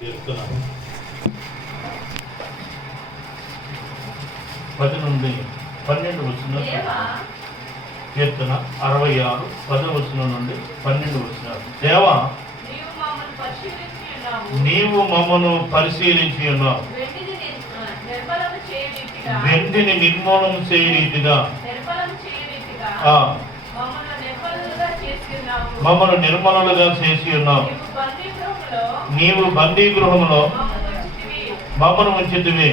చెప్తున్నాను. 10 నుండి 12 వచ్చిన కీర్తన 66 10 వచ్చిన నుండి 12 వచ్చిన. దేవా, నీవు మమ్మను పరిశీలించి ఉన్నావు, వెండిని నిర్మూలన చేయరీతిగా మమ్మను నిర్మలుగా చేసి ఉన్నావు. నీవు బందీ గృహంలో మమ్మను ఉంచితివి,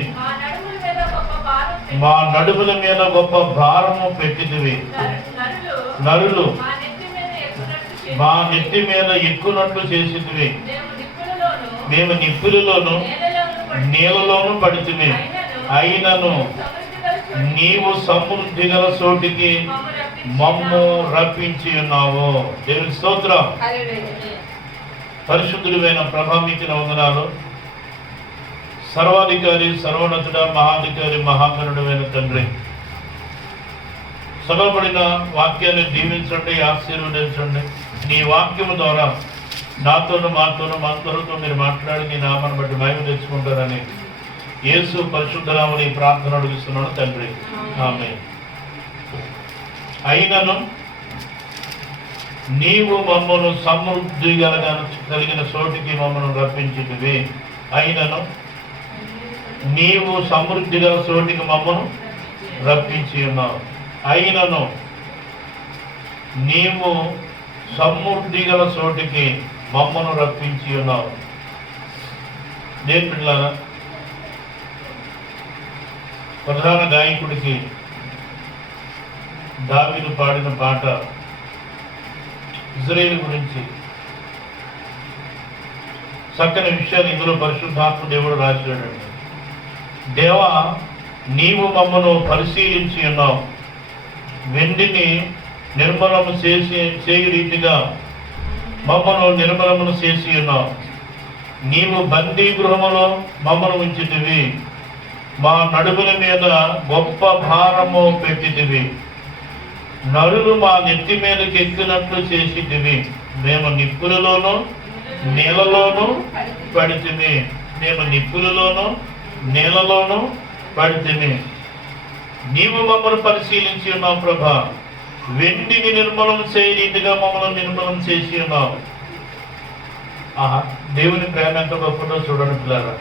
మా నడుముల మీద గొప్ప భారము పెట్టితివి. నరులు మా నెత్తి మీద ఎక్కునట్లు చేసితివి. మేము నిప్పులలోను నీళ్ళలోను పడితివి. అయినను నీవు సమృద్ధి గల చోటికి మమ్ము రప్పించి ఉన్నావు. దేవుని స్తోత్రం. పరిశుద్ధుడైన ప్రభావించిన వందనాలు. సర్వాధికారి, సర్వోన్నతుడ, మహాధికారి, మహాగణుడైన తండ్రి, చదవబడిన వాక్యాన్ని దీవించండి, ఆశీర్వదించండి. నీ వాక్యము ద్వారా నాతోను మాతోను మందరితో మీరు మాట్లాడి నీ నామాన్ని బట్టి మహిమ తెచ్చుకుంటారని యేసు పరిశుద్ధ నామమున ఈ ప్రార్థన అడుగుతున్నాను తండ్రి, ఆమేన్. అయినను నీవు మమ్మను సమృద్ధి కలిగిన చోటికి మమ్మను రప్పించితివి. అయినను నీవు సమృద్ధి గల చోటికి మమ్మను రప్పించి ఉన్నావు. అయినను నీవు సమృద్ధి గల చోటికి మమ్మను రప్పించి ఉన్నావు. నేర్పిల్లారా, ప్రధాన గాయకుడికి దావీదు పాడిన పాట ఇజ్రాయేలు గురించి చక్కని విషయాలు ఇందులో పరిశుద్ధాత్మ దేవుడు రాశాడు. దేవా, నీవు మమ్మను పరిశీలించి ఉన్నావు, వెండిని నిర్మలము చేయు రీతిగా మమ్మను నిర్మలమును చేసి ఉన్నావు. నీవు బందీ గృహములో మమ్మను ఉంచితివి, మా నడుముల మీద గొప్ప భారము పెట్టితివి. నరులు మా నెత్తి మీదకి ఎక్కినట్లు చేసితివి. మేము నిప్పులలోను నీళ్ళలోను పడితిమి. మేము నిప్పులలోను నీళ్ళలోను పడితిమి. నీవు మమ్మల్ని పరిశీలించి ఉన్నావు ప్రభా, వెండిని నిర్మూలన చేయ రీతిగా మమ్మల్ని నిర్మూలన చేసి ఉన్నావు. దేవుని ప్రేమ ఎంత గొప్పదో చూడండి పిల్లరా.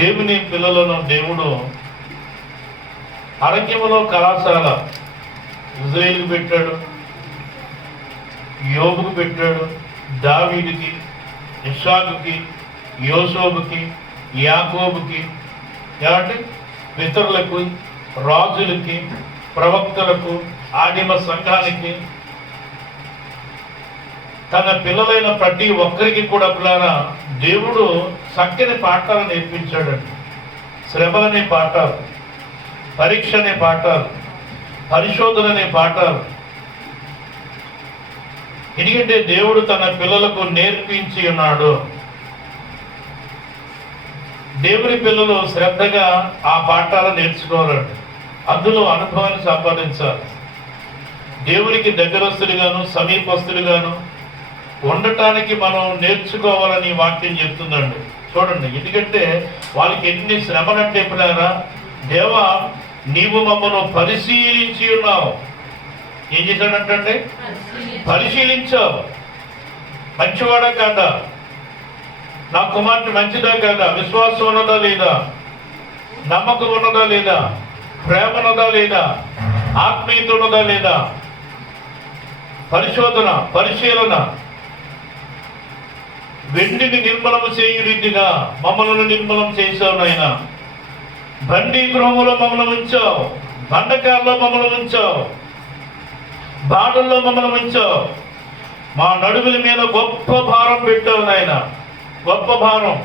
దేవుని పిల్లలను దేవుడు అరణ్యములో కళాశాల ఇజ్రాయేలుకు పెట్టాడు, యోబుకు పెట్టాడు, దావీదుకి, ఇస్సాకుకి, యోసేపుకి, యాకోబుకి, ఏమంటే పితరులకు, రాజులకి, ప్రవక్తలకు, ఆదిమ సంఘానికి, తన పిల్లలైన ప్రతి ఒక్కరికి కూడా పిల్లరా దేవుడు చక్కని పాఠాలు నేర్పించాడండి. శ్రమలనే పాఠాలు, పరీక్ష అనే పాఠాలు, పరిశోధన అనే పాఠాలు. ఎందుకంటే దేవుడు తన పిల్లలకు నేర్పించి ఉన్నాడు. దేవుని పిల్లలు శ్రద్ధగా ఆ పాఠాలు నేర్చుకోవాలండి. అందులో అనుభవాన్ని సంపాదించాలి. దేవునికి దగ్గరస్తులుగాను సమీపస్తులుగాను ఉండటానికి మనం నేర్చుకోవాలని వాక్యం చెప్తుందండి. చూడండి, ఎందుకంటే వాళ్ళకి ఎన్ని శ్రమలంటే పిల్లారా, దేవా నీవు మమ్మను పరిశీలించి ఉన్నావు. ఏం చేశాడంటే పరిశీలించావు. మంచివాడా కాదా, నా కుమార్తె మంచిదా కాదా, విశ్వాసం ఉన్నదా లేదా, నమ్మకం ఉన్నదా లేదా, ప్రేమ ఉన్నదా లేదా, ఆత్మీయత ఉన్నదా లేదా, పరిశోధన, పరిశీలన. వెండిని నిర్మలము చేయు రీతిగా మమ్మల్ని నిర్మలం చేశావు నాయన. బందీ గృహములో మమ్మల్ని ఉంచావు, బండకాల్లో మమ్మల్ని ఉంచావు, బాధల్లో మమ్మల్ని ఉంచావు. మా నడుముల మీద గొప్ప భారం పెట్టావు నాయన. గొప్ప భారం,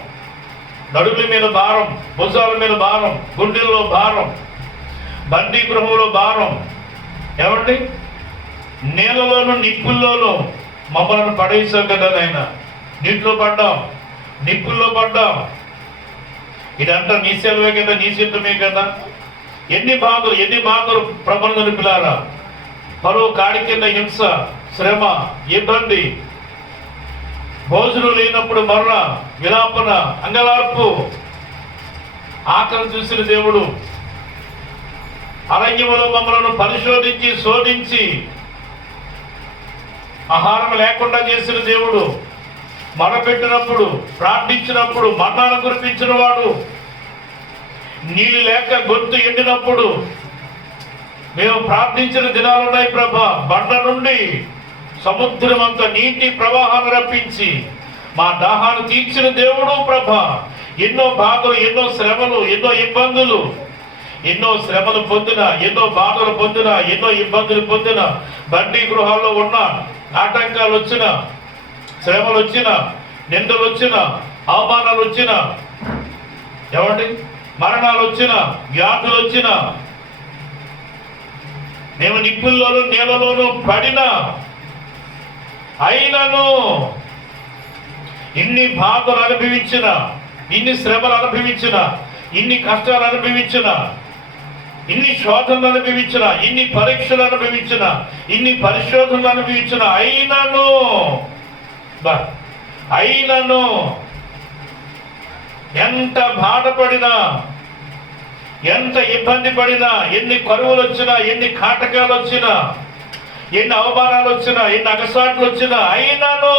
నడుముల మీద భారం, భుజాల మీద భారం, గుండెల్లో భారం, బందీ గృహంలో భారం. ఏమండి, నీళ్ళలోను నిప్పుల్లోనూ మమ్మల్ని పడేసావు కదా నాయన. నీటిలో పడ్డాం, నిప్పుల్లో పడ్డాం. ఇదంతా నీ సెలవే కదా, నీ సిద్ధమే కదా. ఎన్ని బాధలు ప్రబంధన పిల్లారా. పరువు కాడి కింద హింస, శ్రమ, ఇబ్బంది, భోజనం లేనప్పుడు మరణ, విలాపన, అంగలార్పు. ఆకలి చూసిన దేవుడు అరణ్యములో మమ్మలను పరిశోధించి శోధించి ఆహారం లేకుండా చేసిన దేవుడు, మొరపెట్టినప్పుడు ప్రార్థించినప్పుడు మన్నాను కురిపించిన వాడు, నీళ్ళు లేక గొంతు ఎండినప్పుడు మేము ప్రార్థించిన దినాలున్నాయి ప్రభా. బండ నుండి సముద్రం అంత నీటి ప్రవాహాన్ని రప్పించి మా దాహాన్ని తీర్చిన దేవుడు ప్రభా. ఎన్నో బాధలు, ఎన్నో శ్రమలు, ఎన్నో ఇబ్బందులు, ఎన్నో శ్రమలు పొందిన, ఎన్నో బాధలు పొందిన, ఎన్నో ఇబ్బందులు పొందిన, బండి గృహాల్లో ఉన్న ఆటంకాలు వచ్చిన, శ్రమలు వచ్చిన, నిందలు వచ్చిన, అవమానాలు వచ్చిన, ఏమండి మరణాలు వచ్చిన, వ్యాధులు వచ్చిన, మేము నిప్పుల్లోనూ నీళ్ళలోనూ పడిన, అయినను ఇన్ని బాధలు అనుభవించిన, ఇన్ని శ్రమలు అనుభవించిన, ఇన్ని కష్టాలు అనుభవించిన, ఇన్ని శోధనలు అనుభవించిన, ఇన్ని పరీక్షలు అనుభవించిన, ఇన్ని పరిశోధనలు అనుభవించిన, అయినను ఎంత బాధపడినా, ఎంత ఇబ్బంది పడినా, ఎన్ని కరువులు వచ్చినా, ఎన్ని కాటకాలు వచ్చినా, ఎన్ని అవమానాలు వచ్చినా, ఎన్ని అగసాట్లు వచ్చినా, అయినను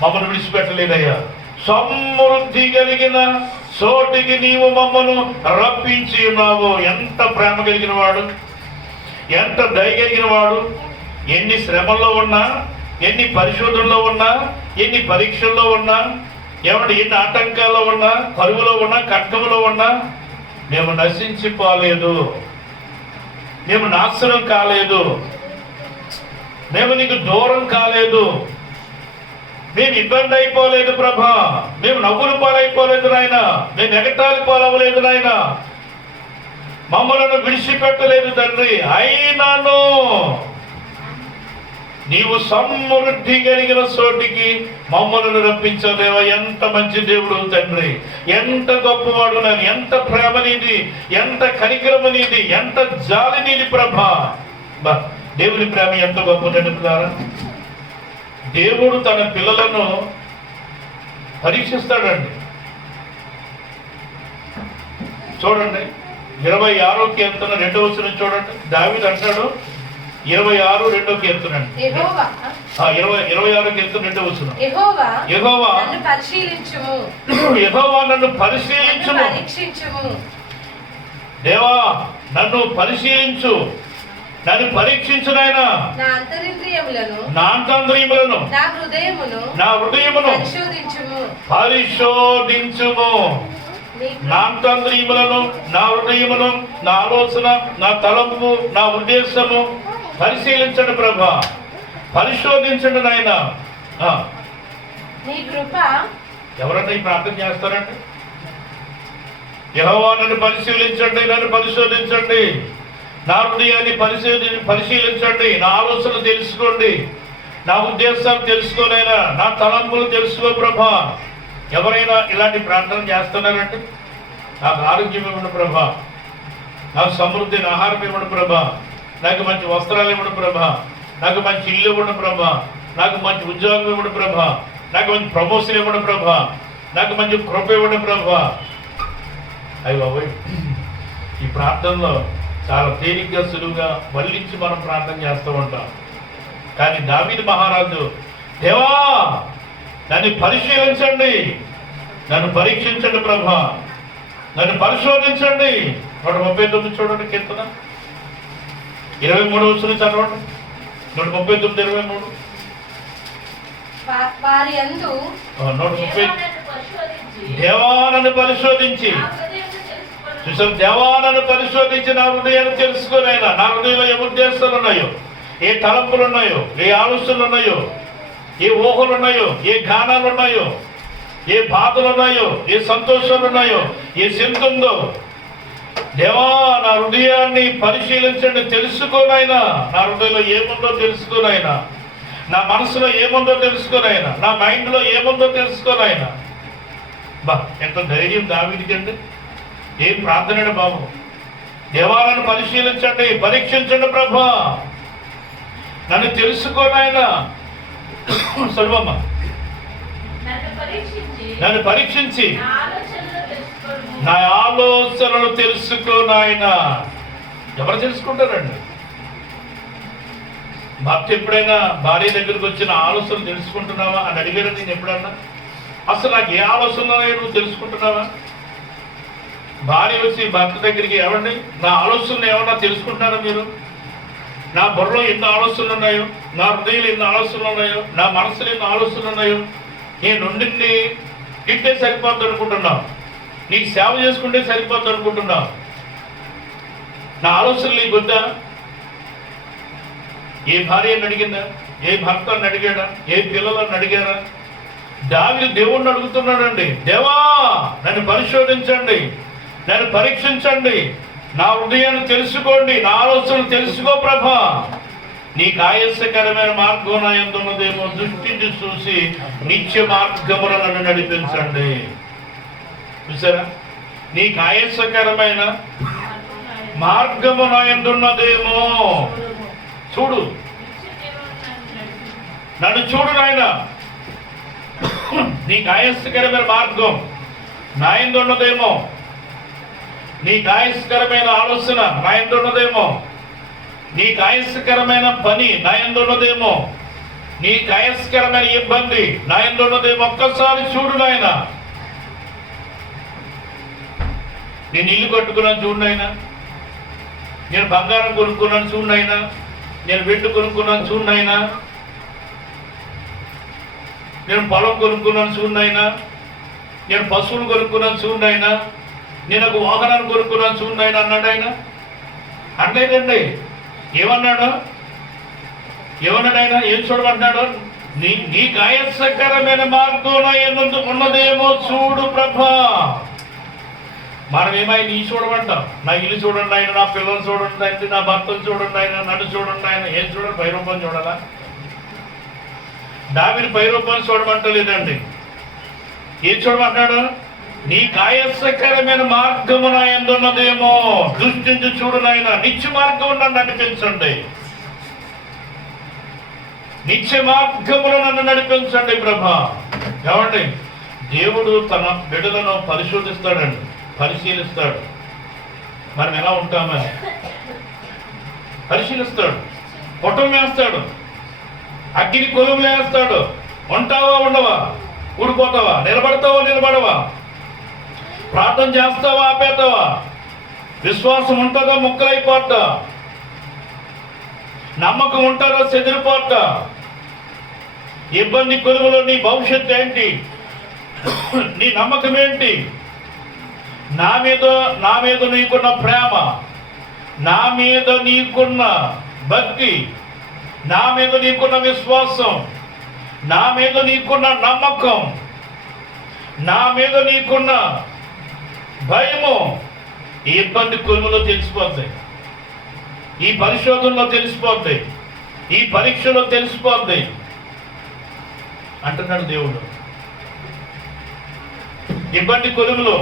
మమ్మల్ని విడిచిపెట్టలేదయ్యా. సమృద్ధి కలిగిన చోటికి నీవు మమ్మను రప్పించి ఉన్నావు. ఎంత ప్రేమ కలిగిన వాడు, ఎంత దయ కలిగిన వాడు. ఎన్ని శ్రమల్లో ఉన్నా, ఎన్ని పరిశోధనలో ఉన్నా, ఎన్ని పరీక్షల్లో ఉన్నా, ఏమంటే ఎన్ని ఆటంకాల్లో ఉన్నా, కరువులో ఉన్నా, ఖడ్గములో ఉన్నా మేము నశించిపోలేదు, మేము నాశనం కాలేదు, మేము నీకు దూరం కాలేదు, మేము ఇబ్బంది అయిపోలేదు ప్రభా, మేము నవ్వులు పాలైపోలేదు నాయన, మేము ఎగటాలి పాలవలేదు నాయన, మమ్మలను విడిచిపెట్టలేదు తండ్రి. అయినాను నీవు సమృద్ధి కలిగిన చోటికి మమ్మల్ని రప్పించలేవా. ఎంత మంచి దేవుడు తండ్రి, ఎంత గొప్పవాడు నాయన, ఎంత ప్రేమ నీది, ఎంత కనికరము నీది, ఎంత జాలి నీది ప్రభా. దేవుని ప్రేమ ఎంత గొప్పదండి. దేవుడు తన పిల్లలను పరీక్షిస్తాడండి. చూడండి 26వ కీర్తన 2వ వచనం చూడండి. దావీదు అంటాడు 26 2వ కీర్తన అండి, 26 కీర్తన 2వ వచనం. యెహోవా నన్ను పరిశీలించుము, దేవా నన్ను పరిశీలించు, నన్ను పరీక్షించు నాయన. నా అంతరింద్రియములను నా హృదయమును పరిశోధించుము. నా అంతరింద్రియములను, నా హృదయమును, నా ఆలోచన, నా తలంపు, నా ఉద్దేశము పరిశీలించండి ప్రభా, పరిశోధించండి నాయన. ఎవరన్నా ఈ ప్రార్థన చేస్తారండి? యెహోవా నన్ను పరిశీలించండి, నన్ను పరిశోధించండి, నా హృదయాన్ని పరిశీలించండి, నా ఆలోచన తెలుసుకోండి, నా ఉద్దేశాలు తెలుసుకోనైనా, నా తలంపులు తెలుసుకో ప్రభా. ఎవరైనా ఇలాంటి ప్రార్థన చేస్తున్నారంటే నాకు ఆరోగ్యం ఇవ్వండి ప్రభా, నాకు సమృద్ధిని ఆహారం ఇవ్వండి ప్రభా, నాకు మంచి వస్త్రాలు ఇవ్వండి ప్రభా, నాకు మంచి ఇల్లు ఇవ్వండి ప్రభా, నాకు మంచి ఉద్యోగం ఇవ్వండి ప్రభా, నాకు మంచి ప్రమోషన్ ఇవ్వండి ప్రభా, నాకు మంచి కృప ఇవ్వండి ప్రభా. అయ్య బాబోయ్, ఈ ప్రార్థనలో చాలా తేలిగ్గా సులువుగా వల్లించి మనం ప్రార్థన చేస్తూ ఉంటాం. కానీ దావీదు మహారాజు, దేవా నన్ను పరిశీలించండి, నన్ను పరీక్షించండి ప్రభా, నన్ను పరిశోధించండి. 139 చూడండి, కీర్తన 23వ వచనం చదవండి. 139 23. 130. దేవా నన్ను పరిశోధించి, చూసాం, దేవా నన్ను పరిశోధించి నా హృదయాన్ని తెలుసుకోనైనా, నా హృదయంలో ఏ ఉద్దేశాలు ఉన్నాయో, ఏ తలంపులు ఉన్నాయో, ఏ ఆలోచనలు ఉన్నాయో, ఏ ఊహలు ఉన్నాయో, ఏ గానాలు ఉన్నాయో, ఏ బాధలు ఉన్నాయో, ఏ సంతోషాలు ఉన్నాయో, ఏ చింత ఉందో, దేవా నా హృదయాన్ని పరిశీలించండి, తెలుసుకోనైనా, నా హృదయంలో ఏముందో తెలుసుకోనైనా, నా మనసులో ఏముందో తెలుసుకోనైనా, నా మైండ్లో ఏముందో తెలుసుకోనైనా. ఎంత ధైర్యం దావీదుకండి, ఏం ప్రార్థన బాబు. దేవాలను పరిశీలించండి, పరీక్షించండి ప్రభా, నన్ను తెలుసుకోనైనా. సర్వమ్మ నన్ను పరీక్షించి నా ఆలోచనలు తెలుసుకో నాయన. ఎవరు తెలుసుకుంటారండి? భర్త ఎప్పుడైనా భార్య దగ్గరికి వచ్చిన ఆలోచనలు తెలుసుకుంటున్నావా అని అడిగాడు నేను ఎప్పుడన్నా? అసలు నాకు ఏ ఆలోచన నువ్వు తెలుసుకుంటున్నావా? భార్య వచ్చి భర్త దగ్గరికి, ఏమండి నా ఆలోచనలు ఏమన్నా తెలుసుకుంటున్నారా మీరు? నా బుర్రలో ఎన్ని ఆలోచనలు ఉన్నాయో, నా హృదయంలో ఎన్ని ఆలోచనలు ఉన్నాయో, నా మనసులో ఎన్ని ఆలోచనలు ఉన్నాయో, నేను ఉండింది తింటే సరిపోద్ది అనుకుంటున్నావు, నీకు సేవ చేసుకుంటే సరిపోద్ది అనుకుంటున్నావు. నా ఆలోచనలు నీకు వద్దా? ఏ భార్యను అడిగిందా? ఏ భర్తను అడిగాడా? ఏ పిల్లలను అడిగారా? దావీదు దేవుణ్ణి అడుగుతున్నాడండి, దేవా నన్ను పరిశోధించండి, నన్ను పరీక్షించండి, నా హృదయాన్ని తెలుసుకోండి, నా ఆలోచనలు తెలుసుకో ప్రభా. నీకు ఆయాసకరమైన మార్గం నా యందు ఉన్నదేమో దృష్టించి చూసి నిత్య మార్గమున నన్ను నడిపించండి. చూసారా? నీకు ఆయాసకరమైన మార్గము నా యందు ఉన్నదేమో చూడు, నన్ను చూడు నాయన. నీకు ఆయాసకరమైన మార్గం నా యందు ఉన్నదేమో, నీకు ఆయాసకరమైన ఆలోచన నా యందు ఉన్నదేమో, నీకు ఆయాసకరమైన పని నా యందు ఉన్నదేమో, నీకు ఆయాసకరమైన ఇబ్బంది నా యందు ఉన్నదేమో ఒక్కసారి చూడు నాయన. నేను ఇల్లు కట్టుకున్నాను చూడు నాయన, నేను బంగారం కొనుక్కున్నాను చూడు నాయన, నేను వెండి కొనుక్కున్నాను చూడు నాయన, నేను పొలం కొనుక్కున్నాను చూడు నాయన, నేను పశువులు కొనుక్కున్నాను చూడు నాయన, నేను ఒక వాహనాన్ని కొనుక్కున్నాను చూడు నాయన అన్నాడు ఆయన. అనలేదండి. ఏమన్నాడు? ఆయన ఏం చూడమంటున్నాడు? నీకు ఆయాసకరమైన మార్గం నా యందు ఉన్నదేమో చూడు ప్రభా. మనం ఏమైనా నీ చూడమంటాం, నా ఇల్లు చూడండి ఆయన, నా పిల్లలు చూడండి ఆయన, నా భర్తలు చూడండి ఆయన, నన్ను చూడండి ఆయన. ఏం చూడండి? పై రూపం చూడాలా? దావీదు పై రూపాన్ని చూడమంటలేదండి. ఏం చూడమంటాడు? నీకు ఆయాసకరమైన మార్గము నా యందు ఉన్నదేమో దృష్టించి చూడు నాయన, నిత్య మార్గము నన్ను నడిపించండి, నిత్య మార్గములు నన్ను నడిపించండి ప్రభా. ఏమండి? దేవుడు తన బిడ్డలను పరిశోధిస్తాడండి, పరిశీలిస్తాడు. మనం ఎలా ఉంటామని పరిశీలిస్తాడు. పొట్టం వేస్తాడు, అగ్ని కొలువులు వేస్తాడు. ఉంటావా ఉండవా? ఊడిపోతావా? నిలబడతావా నిలబడవా? ప్రార్థన చేస్తావా ఆపేతావా? విశ్వాసం ఉంటుందా ముక్కలైపోద్దా? నమ్మకం ఉంటారా చెదిరిపోద్దా? ఇబ్బంది కొలువులో నీ భవిష్యత్తు ఏంటి? నీ నమ్మకం ఏంటి? నా మీద నీకున్న ప్రేమ, నా మీద నీకున్న భక్తి, నా మీద నీకున్న విశ్వాసం, నా మీద నీకున్న నమ్మకం, నా మీద నీకున్న భయము ఈ ఇబ్బంది కొలుములో తెలిసిపోద్ది, ఈ పరిశోధనలో తెలిసిపోద్ది, ఈ పరీక్షలో తెలిసిపోద్ది అంటున్నాడు దేవుడు. ఇబ్బంది కొలుములో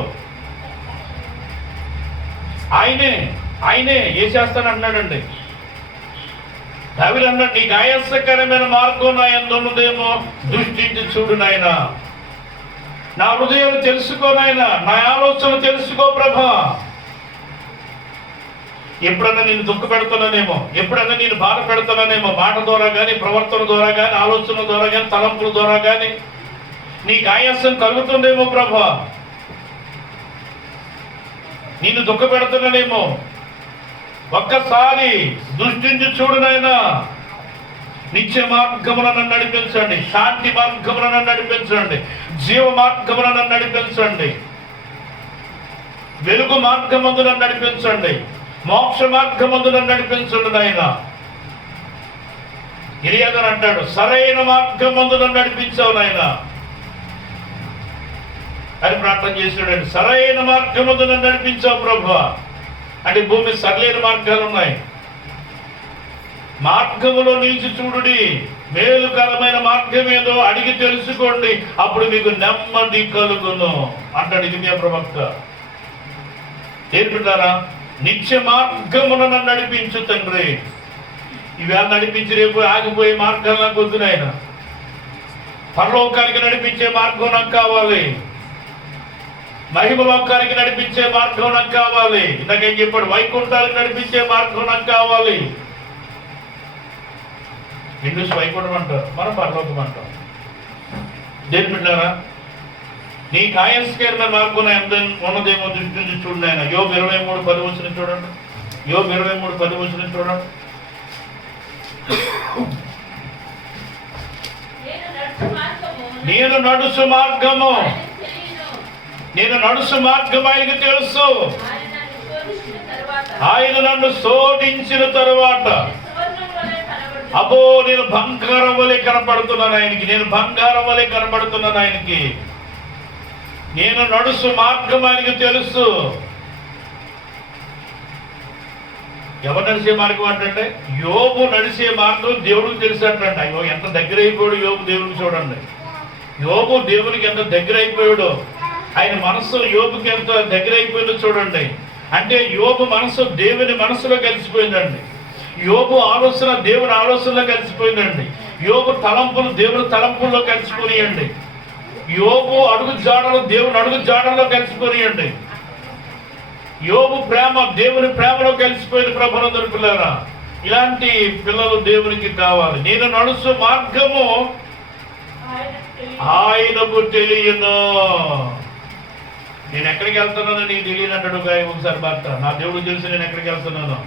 ఆయనే ఏ చేస్తానంటున్నాడండి. దావీదు అన్నాడు, నీకు ఆయాసకరమైన మార్గం నా యందు ఉన్నదేమో దృష్టించి చూడు నాయన, నా హృదయం తెలుసుకో నాయన, నా ఆలోచన తెలుసుకో ప్రభా. ఎప్పుడన్నా నేను దుఃఖ పెడుతున్నానేమో, ఎప్పుడన్నా నేను బాధ పెడుతున్నానేమో, మాట ద్వారా కానీ, ప్రవర్తన ద్వారా కానీ, ఆలోచన ద్వారా కానీ, తలంపుల ద్వారా కానీ నీకు ఆయాసం కలుగుతుందేమో ప్రభా. నిన్ను దుఃఖ పెడుతున్నానేమో, ఒక్కసారి దృష్టించి చూడు నాయనా. నిత్య మార్గమున నన్ను నడిపించండి, శాంతి మార్గమున నన్ను నడిపించండి, జీవ మార్గమున నన్ను నడిపించండి, వెలుగు మార్గమందు నన్ను నడిపించండి, మోక్ష మార్గమందు నన్ను నడిపించండి నాయన. గిరియాదని అంటాడు, సరైన మార్గమందు నన్ను నడిపించావు నాయన అని ప్రార్థన చేశాడండి. సరైన మార్గమందు నన్ను నడిపించావు ప్రభువా. అంటే భూమి సరైన మార్గాలు ఉన్నాయి. మార్గములో నిలిచి చూడుడి, మేలుకరమైన మార్గం ఏదో అడిగి తెలుసుకోండి, అప్పుడు మీకు నెమ్మది కలుగును అంటాడు ఇర్మియా ప్రవక్త. ఏర్పిటారా? నిత్య మార్గమున నన్ను నడిపించు తండ్రి. ఇవాళ నడిపించి రేపు ఆగిపోయే మార్గాలు నాకు వద్దు నాయన. పరలోకానికి నడిపించే మార్గం నాకు కావాలి. మహిమలోకానికి నడిపించే మార్గం నాకు కావాలి. ఇందాకేం చెప్పాడు, వైకుంఠానికి నడిపించే మార్గం నాకు కావాలి. హిందూస్ వైకుంఠం అంటారు, మనం పరలోకం అంటాం. దేని బిడ్డారా, నీ కాయస్కరణ మార్గం ఎంత ఉన్నదేమో దృష్టి నుంచి చూడండి. ఆయన యోబు 23:10 చూడండి. యోబు 23:10 చూడండి. నేను నడుసు మార్గము ఆయనకి తెలుసు. ఆయన నన్ను శోధించిన తరువాత అబ్బో నేను బంగారం వలె కనపడుతున్నాను ఆయనకి. నేను నడుసు మార్గం ఆయనకి తెలుసు. ఎవరు నడిచే మార్గం అంటే యోబు నడిచే మార్గం దేవుడికి తెలుసు అంటండి. అయ్యో ఎంత దగ్గర అయిపోయాడు యోబు దేవుడికి. చూడండి, యోబు దేవునికి ఎంత దగ్గర అయిపోయాడో, ఆయన మనసు యోబుకి ఎంత దగ్గర అయిపోయిందో చూడండి. అంటే యోబు మనసు దేవుని మనసులో కలిసిపోయిందండి. యోబు ఆలోచన దేవుని ఆలోచనలో కలిసిపోయిందండి. యోబు తలంపులు దేవుని తలంపుల్లో కలిసిపోనియండి. యోబు అడుగు జాడలు దేవుని అడుగు జాడల్లో కలిసిపోనియండి. యోబు ప్రేమ దేవుని ప్రేమలో కలిసిపోయిన ప్రభునందరి పిల్లరా, ఇలాంటి పిల్లలు దేవునికి కావాలి. నేను నడుచు మార్గము ఆయనకు తెలియను. నేను ఎక్కడికి వెళ్తున్నానో నీకు తెలియదు అంటాడు ఒకసారి భర్త. నా దేవుడు తెలుసు నేను ఎక్కడికి వెళ్తున్నానో,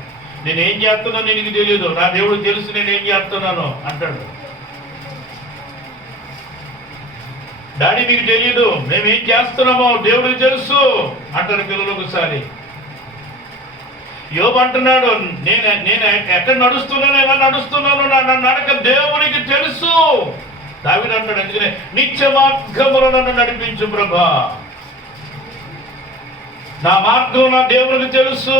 నేనేం చేస్తున్నానో నీకు తెలియదు, నా దేవుడు తెలుసు నేనేం చేస్తున్నానో అంటాడు. డాడీ మీకు తెలియదు, మేమేం చేస్తున్నామో దేవుడికి తెలుసు అంటారు పిల్లలు ఒకసారి. యోబు అంటున్నాడు, నేను ఎక్కడ నడుస్తున్నాను, ఎలా నడుస్తున్నాను, నా నడక దేవునికి తెలుసు. దావీదు అంటాడు, అందుకనే నిత్య మార్గములో నన్ను నడిపించు ప్రభా. నా మార్గం నా దేవునికి తెలుసు.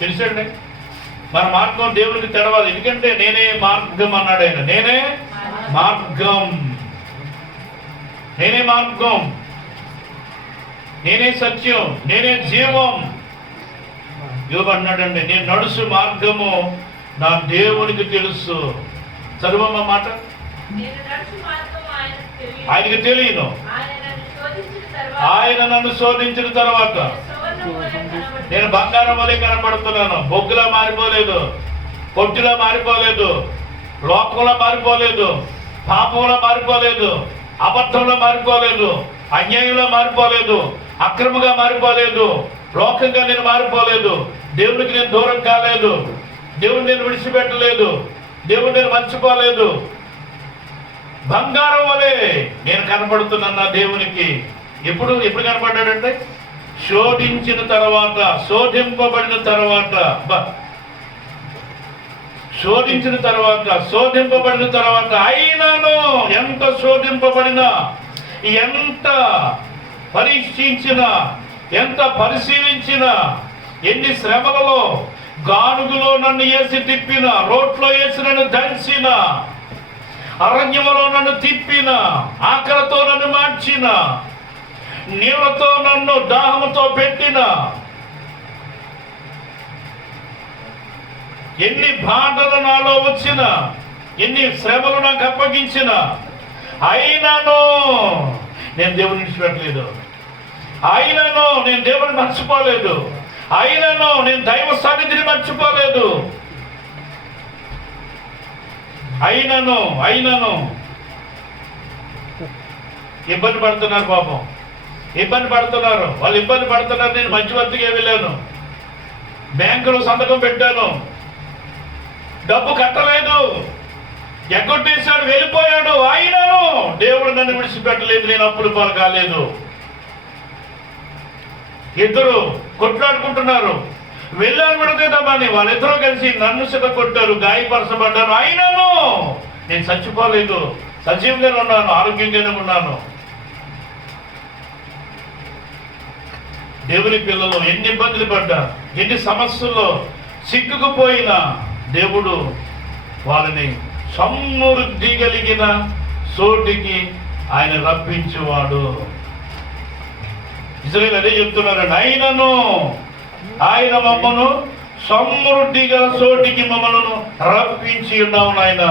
తెలుసండి, మన మార్గం దేవునికి తెలవాలి. ఎందుకంటే నేనే మార్గం అన్నాడు ఆయన. నేనే మార్గం, నేనే సత్యం, నేనే జీవం. యోబు అన్నాడండి, నేను నడుసు మార్గము నా దేవునికి తెలుసు. చదువమ్మ మాట. ఆయనకి తెలియను, ఆయన నన్ను శోధించిన తర్వాత నేను బంగారం వలె కనపడుతున్నాను. బొగ్గులా మారిపోలేదు, కొట్టిలా మారిపోలేదు, లోకంలో మారిపోలేదు, పాపంలో మారిపోలేదు, అబద్ధంలో మారిపోలేదు, అన్యాయంలో మారిపోలేదు, అక్రమంగా మారిపోలేదు, లోకంగా నేను మారిపోలేదు. దేవుడికి నేను దూరం కాలేదు, దేవుడిని నేను విడిచిపెట్టలేదు, దేవుడిని నేను మర్చిపోలేదు. బంగారం వలె నేను కనపడుతున్నాను నా దేవునికి. ఎప్పుడు కనపడ్డాడంటే శోధించిన తర్వాత, శోధింపబడిన తర్వాత, శోధింపబడిన తర్వాత అయినను ఎంత శోధింపబడినా, ఎంత పరీక్షించినా, ఎంత పరిశీలించినా, ఎన్ని శ్రమలలో గానుగులో నన్ను వేసి తిప్పిన, రోట్లో వేసి నన్ను దంచిన, అరణ్యములో నన్ను తిప్పిన, ఆకలితో నన్ను మార్చిన, నీళ్లతో నన్ను దాహముతో పెట్టిన, ఎన్ని బాధలు నాలో వచ్చిన, ఎన్ని శ్రమలు నాకు అప్పగించిన, అయినను నేను దేవుని విడిచిపెట్టలేదు, అయినను నేను దేవుని మర్చిపోలేదు, అయినను నేను దైవ సన్నిధిని మర్చిపోలేదు. అయినను ఇబ్బంది పడుతున్నారు పాపం, ఇబ్బంది పడుతున్నారు వాళ్ళు, ఇబ్బంది పడుతున్నారు. నేను మధ్యవర్తిగా వెళ్ళాను, బ్యాంకులో సంతకం పెట్టాను, డబ్బు కట్టలేదు, ఎగ్గొట్టేశాడు, వెళ్ళిపోయాడు. అయినను దేవుడు నన్ను విడిచిపెట్టలేదు, నేను అప్పుల పాలు కాలేదు. ఇద్దరు కొట్లాడుకుంటున్నారు, వెళ్ళాను విడతేద్దామని వాళ్ళిద్దరూ కలిసి నన్ను సిద్ధ కొట్టారు, గాయపరచబడ్డాను. అయినను నేను చచ్చిపోలేదు, సజీవంగానే ఉన్నాను, ఆరోగ్యంగానే ఉన్నాను. దేవుని పిల్లలు ఎన్ని ఇబ్బందులు పడ్డా, ఎన్ని సమస్యల్లో సిక్కుకుపోయినా దేవుడు వాళ్ళని సమృద్ధి కలిగిన చోటికి ఆయన రప్పించేవాడు. ఇశ్రాయేలు అదే చెప్తున్నారండి, అయినను ఆయన మమ్మను సమృద్ధి గల చోటికి మమ్మలను రప్పించి ఉన్నాము నాయన.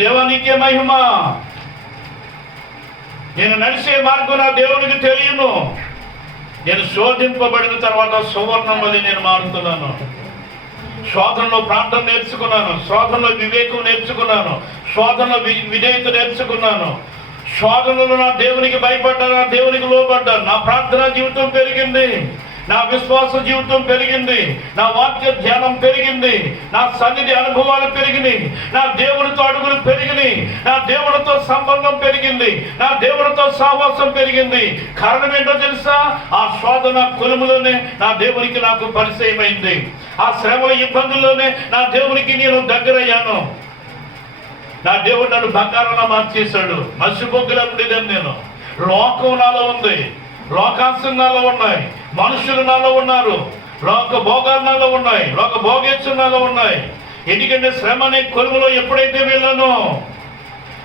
దేవానికే మహిమ. నేను నడిచే మార్గం నా దేవునికి తెలియను. నేను శోధింపబడిన తర్వాత సువర్ణం వలె నేను మారుతున్నాను. శోధనలో ప్రార్థన నేర్చుకున్నాను, శోధనలో వివేకం నేర్చుకున్నాను, శోధనలో విధేయత నేర్చుకున్నాను. శోధనలో నా దేవునికి భయపడ్డాను, నా దేవునికి లోబడ్డాను. నా ప్రార్థనా జీవితం పెరిగింది, నా విశ్వాస జీవితం పెరిగింది, నా వాక్య ధ్యానం పెరిగింది, నా సన్నిధి అనుభవాలు పెరిగినాయి, నా దేవుడితో అడుగులు పెరిగినాయి, నా దేవుడితో సంబంధం పెరిగింది, నా దేవుడితో సహవాసం పెరిగింది. కారణం ఏంటో తెలుసా? ఆ శోధన కొలుములోనే నా దేవునికి నాకు పరిచయమైంది. ఆ శ్రమ ఇబ్బందుల్లోనే నా దేవునికి నేను దగ్గరయ్యాను. నా దేవుడు నన్ను బంగారంగా మార్చేశాడు. మసిబొగ్గులా ఉండేదాన్ని నేను. లోకం నాలో ఉంది, లోకాశలు నాలో ఉన్నాయి, మనుషులు నాలో ఉన్నారు, లోక భోగాలు నాలో ఉన్నాయి, లోక భోగేచ్ఛలు నాలో ఉన్నాయి. ఎందుకంటే శ్రమ అనే కొలుములో ఎప్పుడైతే వెళ్ళానో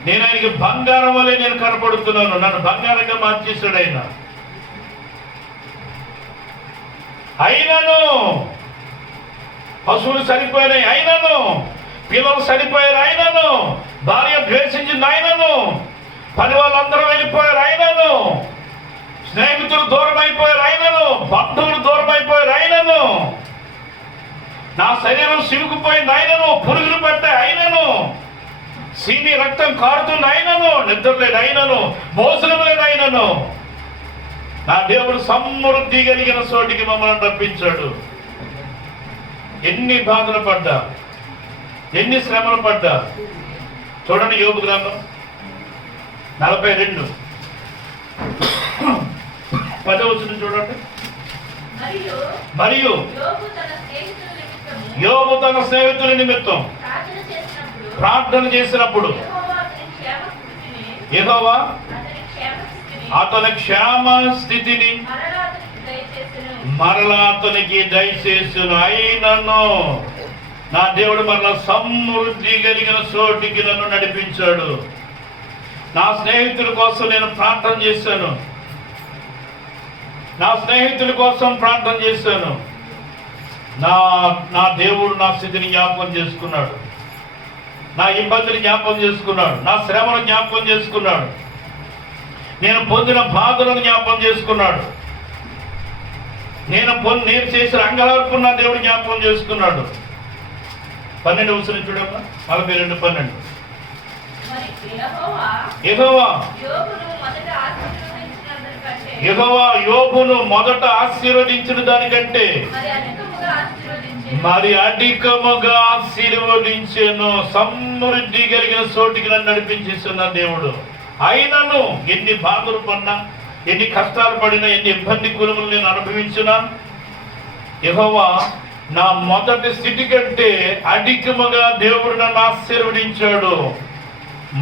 నేను ఆయనకి బంగారం వల్లే నేను కనపడుతున్నాను. నన్ను బంగారంగా మార్చేశాడు ఆయన. అయినను పశువులు సరిపోయినాయి, అయినను పిల్లలు సరిపోయారు, అయినను భార్య ద్వేషించింది, అయినను పని వాళ్ళందరూ వెళ్ళిపోయారు, అయినను స్నేహితులు దూరం అయిపోయారు, అయినను బంధువులు దూరం అయిపోయారు, అయినను నా శరీరం సిలుకుపోయింది, అయినను పురుగులు పట్టాయి, అయినను సీని రక్తం కారుతుంది, అయినను నిద్ర లేదు, అయినను భోజనం లేదు, అయినను నా దేవుడు సమృద్ధి కలిగిన చోటికి మమ్మల్ని రప్పించాడు. ఎన్ని బాధలు పడ్డా, ఎన్ని శ్రమలు పడ్డా. చూడండి యోబు గ్రంథం 42 10వ వచనం చూడండి. మరియు యోబు తన స్నేహితుల నిమిత్తం ప్రార్థన చేసినప్పుడు యెహోవా అతని క్షేమ స్థితిని మరలా అతనికి దయచేసును. అయినను నా దేవుడు మరలా సమృద్ధి కలిగిన చోటికి నన్ను నడిపించాడు. నా స్నేహితుల కోసం నేను ప్రార్థన చేశాను, నా స్నేహితుల కోసం ప్రార్థన చేశాను. నా దేవుడు నా స్థితిని జ్ఞాపకం చేసుకున్నాడు, నా ఇబ్బందిని జ్ఞాపకం చేసుకున్నాడు, నా శ్రమను జ్ఞాపకం చేసుకున్నాడు, నేను పొందిన బాధలను జ్ఞాపకం చేసుకున్నాడు, నేను చేసిన అంగలార్పు నా దేవుడు జ్ఞాపకం చేసుకున్నాడు. 12వ వచనం చూడమ్మా, 42:12. యెహోవా యోబును మొదట ఆశీర్వదించిన దానికంటే మరి అధికముగా ఆశీర్వదించెను. సమృద్ధి కలిగిన చోటికి నన్ను నడిపించేస్తున్న దేవుడు. అయినను ఎన్ని బాధలు పడినా, ఎన్ని కష్టాలు పడినా, ఎన్ని ఇబ్బంది కులములు నేను అనుభవించినా యెహోవా నా మొదటి స్థితి కంటే అధికముగా దేవుడు నన్ను ఆశీర్వదించాడు.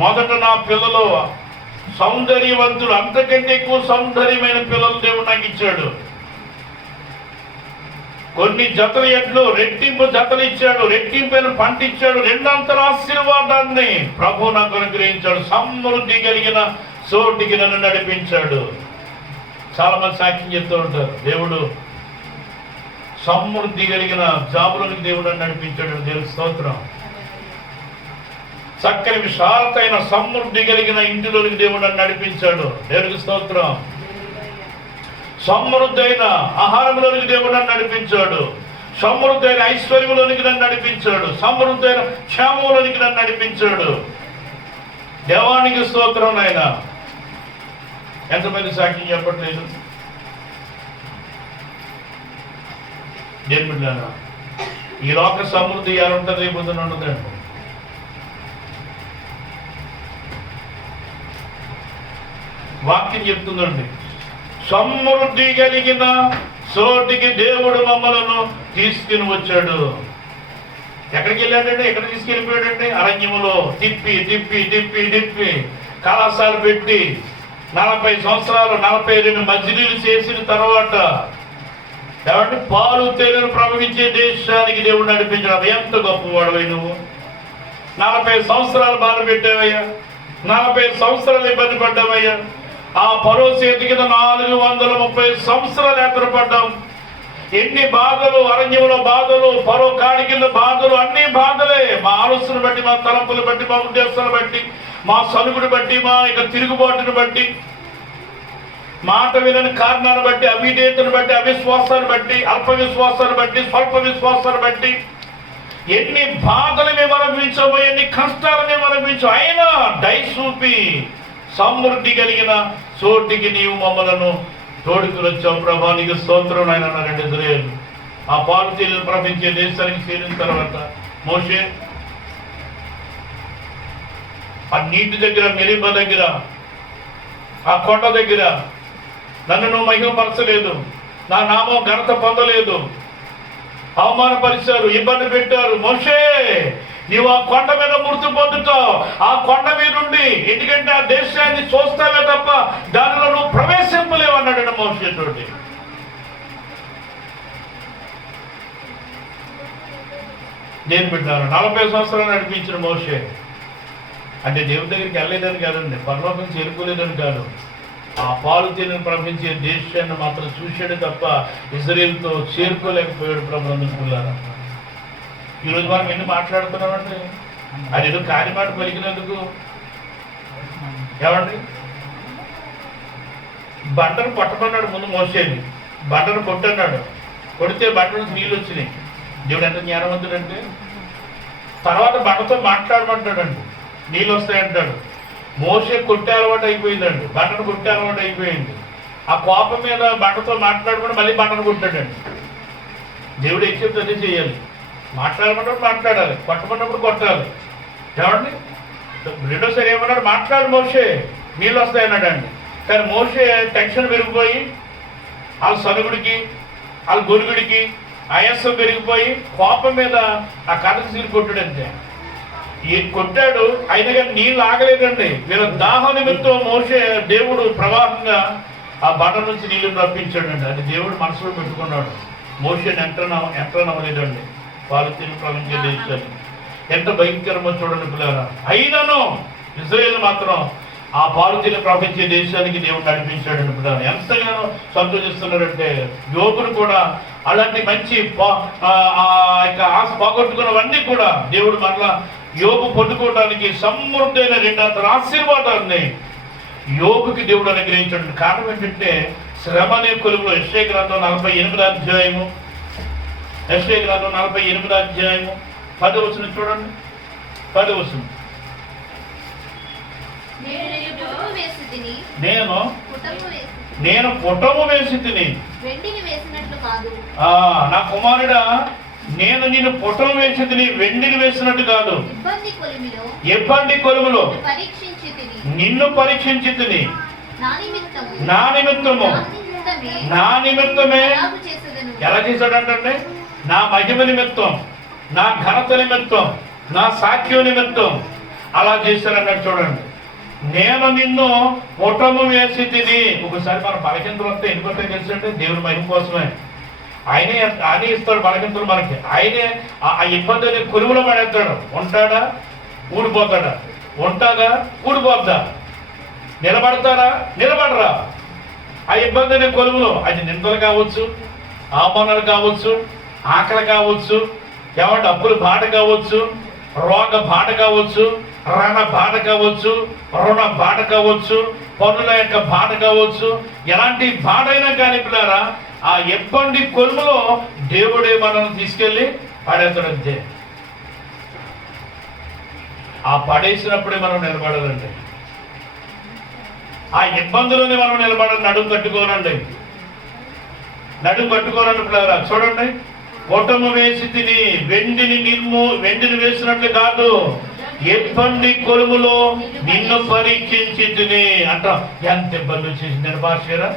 మొదట నా పిల్లలు సౌందర్యవంతులు, అంతకంటే ఎక్కువ సౌందర్యమైన పిల్లలు దేవుడు నాకు ఇచ్చాడు. కొన్ని జతల ఎడ్లు రెట్టింపు జతలు ఇచ్చాడు, రెట్టింపైన పంట ఇచ్చాడు, రెండంతల ఆశీర్వాదాన్ని ప్రభు నాకు అనుగ్రహించాడు. సమృద్ధి కలిగిన చోటికి నన్ను నడిపించాడు. చాలా మంది సాక్ష్యం చెప్తూ ఉంటారు, దేవుడు సమృద్ధి కలిగిన జాబులకు దేవుడు నడిపించాడు. దేవుని స్తోత్రం. చక్కని విశాలతైన సమృద్ధి కలిగిన ఇంటిలోకి దేవుడు నడిపించాడు. దేవునికి స్తోత్రం. సమృద్ధి అయిన ఆహారంలోనికి దేవుడు నన్ను నడిపించాడు, సమృద్ధి అయిన ఐశ్వర్యంలోనికి నన్ను నడిపించాడు, సమృద్ధి అయిన క్షేమంలోనికి నన్ను నడిపించాడు. దేవానికి స్తోత్రం. నాయన ఎంతమంది సాక్ష్యం చెప్పట్లేదు? దేవుడు ఈ లోక సమృద్ధి ఎలా ఉంటుంది, రేపు పొద్దున ఉండదండి. వాక్యం చెప్తుందండి, సమృద్ధి కలిగిన చోటికి దేవుడు మమ్మలను తీసుకుని వచ్చాడు. ఎక్కడికి వెళ్ళాడంటే, ఎక్కడ తీసుకెళ్ళిపోయాడంటే అరణ్యములో తిప్పి తిప్పి తిప్పి తిప్పి కళాశాల పెట్టి 40 సంవత్సరాలు 42 మజిలీలు చేసిన తర్వాత కాబట్టి పాలు తేనెలు ప్రవహించే దేశానికి దేవుడు నడిపించాడు. ఎంత గొప్పవాడవై నువ్వు. 40 సంవత్సరాలు బాధ పెట్టావయ్యా, 40 సంవత్సరాలు ఇబ్బంది పడ్డావయ్యా. ఆ పరో చేతి కింద 430 సంవత్సరాలు ఎత్తపడ్డాం. ఎన్ని బాధలు, అరణ్యంలో బాధలు, పరో కాడి కింద బాధలు, అన్ని బాధలే. మా ఆలోచన బట్టి, మా తలంపులు బట్టి, మా ఉద్దేశాలను బట్టి, మా సలుగుడు బట్టి, మా ఇక తిరుగుబాటును బట్టి, మాట వినని కారణాలను బట్టి, అవిధేయతను బట్టి, అవిశ్వాసాన్ని బట్టి, అల్ప విశ్వాసాన్ని బట్టి, స్వల్ప విశ్వాసాన్ని బట్టి ఎన్ని బాధలు మేము అనుభవించామో, ఎన్ని కష్టాలు మేము అనుభవించాము. అయినా దయచూపి సమృద్ధి కలిగిన చోటికి నీవు మమ్మలను తోడుకుని వచ్చావు ప్రభా. నీకు స్తోత్రం నాయన అన్నారండి ఇశ్రాయేలు. ఆ పాలు తేలిన ప్రపంచే దేశానికి చేరిన తర్వాత మోషే ఆ నీటి దగ్గర, మెరీబా దగ్గర, ఆ కొండ దగ్గర నన్ను నువ్వు మహిమపరచలేదు, నా నామం ఘనత పొందలేదు, అవమానపరిచారు, ఇబ్బంది పెట్టారు. మోషే నీవు ఆ కొండ మీద మృతి పొందుతావు, ఆ కొండ మీద ఉండి, ఎందుకంటే ఆ దేశాన్ని చూస్తావే తప్ప దానిలో నువ్వు ప్రవేశింపలేవు అన్నాడు మోషే తోటి. నేను పెట్టాను 40 సంవత్సరాలు నడిపించిన మోషే అంటే దేవుడి దగ్గరికి వెళ్ళలేదని కాదండి, పరలోకం చేరుకోలేదని కాదు, ఆ పాలు తేలిన ప్రపంచే దేశాన్ని మాత్రం చూశాడు తప్ప ఇజ్రాయేలుతో చేరుకోలేకపోయాడు. ప్రభుత్వారా ఈరోజు మనం ఎన్ని మాట్లాడుతున్నామంటే అది ఏదో కాని మాట పలికినందుకు. ఏమండి, బండను పట్టమన్నాడు ముందు మోసేది, బండను కొట్టన్నాడు, కొడితే బండను నీళ్ళు వచ్చినాయి. దేవుడు ఎంత జ్ఞానవంతుడంటే తర్వాత బండతో మాట్లాడమంటాడండి, నీళ్ళు వస్తాయంటాడు. మోసే కొట్టే అలవాటు అయిపోయిందండి, బండను కొట్టే అలవాటు అయిపోయింది. ఆ కోపం మీద బండతో మాట్లాడమని మళ్ళీ బండను కొట్టాడండి. దేవుడు ఏం చెప్తే అదే చేయాలి, మాట్లాడమన్నప్పుడు మాట్లాడాలి, కొట్టమన్నప్పుడు కొట్టాలి. ఏమండి, రెండోసారి ఏమన్నాడు, మాట్లాడు మోసే నీళ్ళు వస్తాయన్నాడండి. కానీ మోసే టెన్షన్ పెరిగిపోయి వాళ్ళ సనుగుడికి, వాళ్ళ గొరుగుడికి ఆయాసం పెరిగిపోయి కోపం మీద ఆ కథకు సీలు కొట్టాడంతే. ఈ కొట్టాడు, అయినా కానీ నీళ్ళు ఆగలేదండి. వీళ్ళ దాహం నిమిత్తం మోసే దేవుడు ప్రవాహంగా ఆ బండ నుంచి నీళ్లు రప్పించాడండి. అది దేవుడు మనసులో పెట్టుకున్నాడు. మోసేని ఎంటనవ్వలేదండి. వాళ్ళు తిరిగి ప్రపంచ దేశాలు ఎంత భయంకరమో చూడండి పిల్లరా. అయినను ఇశ్రాయేలు మాత్రం ఆ పాలుతీన ప్రపంచ దేశానికి దేవుడు నడిపించాడండి పిల్లలు. ఎంతగానో సంతోషిస్తున్నారంటే యోగులు కూడా అలాంటి మంచి ఆశ పోగొట్టుకున్నవన్నీ కూడా దేవుడు మరలా యోగు పొందుకోవడానికి సమృద్ధైన 2 ఆశీర్వాదాన్ని యోగుకి దేవుడు అనుగ్రహించాడు. కారణం ఏంటంటే శ్రమ అనే కొలువులో యెషయా గ్రంథం 48వ అధ్యాయము, యెషయా గ్రంథం 48వ అధ్యాయము 10వ వచనం చూడండి. 10వ వచనం, నేను పుటము వేసి తిని నా కుమారుడా, నేను నిన్ను పుటం వేసి తిని వెండిని వేసినట్టు కాదు, ఇబ్బంది కొలుములో నిన్ను పరీక్షించి తిని నా నిమిత్తమే ఎలా చేశాడంటే నా మహిమ నిమిత్తం, నా ఘనత నిమిత్తం, నా సాక్ష్యం నిమిత్తం అలా చేశారన్నట్టు చూడండి. నేను నిన్ను పుటము వేసి తిని. ఒకసారి మన బలకింతలు వస్తే ఎన్నిపోతే తెలుసంటే దేవుని మహిమ కోసమే. ఆయనే ఇస్తాడు బలకింతలు మనకి. ఆయనే ఆ ఇబ్బందిని కొలువులో పడేస్తాడు. ఉంటాడా, ఊడిపోతాడా, ఉంటాదా, ఊడిపోద్దా, నిలబడతారా, నిలబడరా. ఆ ఇబ్బందిని కొలువులో అది నిందలు కావచ్చు, అవమానాలు కావచ్చు, ఆకలి కావచ్చు, ఏమంటే అప్పుల బాట కావచ్చు, రోగ బాట కావచ్చు, రణ బాట కావచ్చు, రుణ బాట కావచ్చు, పనుల యొక్క బాట కావచ్చు, ఎలాంటి బాట అయినా కానీ పిల్లారా ఆ ఇబ్బంది కొలుములో దేవుడే మనల్ని తీసుకెళ్ళి పడేస్తాడంతే. ఆ పడేసినప్పుడే మనం నిలబడాలండి. ఆ ఇబ్బందులోనే మనం నిలబడాలి. నడుము కట్టుకోనండి, నడుము కట్టుకోనండి పిల్లారా. చూడండి, పుటము వేసి తిని వెండిని వేసినట్లు కాదు, ఇబ్బంది కొలుములో నిన్ను పరీక్షించి తిని అంట. ఎంత ఇబ్బంది వచ్చేసింది భాషరా,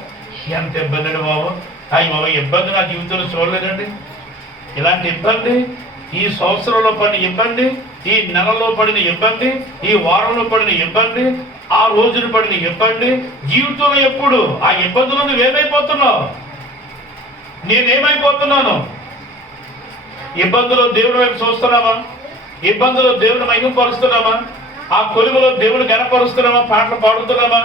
ఎంత ఇబ్బంది అండి బాబు. అయ్యి బాబు, ఇబ్బంది నా జీవితంలో చూడలేదండి. ఇలాంటి ఇబ్బంది, ఈ సంవత్సరంలో పడిన ఇబ్బంది, ఈ నెలలో పడిన ఇబ్బంది, ఈ వారంలో పడిన ఇబ్బంది, ఆ రోజున పడిన ఇబ్బంది, జీవితంలో ఎప్పుడు ఆ ఇబ్బందులు నువ్వేమైపోతున్నావు, నేనేమైపోతున్నాను? ఇబ్బందులో దేవుని వైపు చూస్తున్నామా? ఇబ్బందులో దేవుని మహిమపరుస్తున్నామా? ఆ కొలువులో దేవుని గణపరుస్తున్నామా? పాటలు పాడుతున్నామా?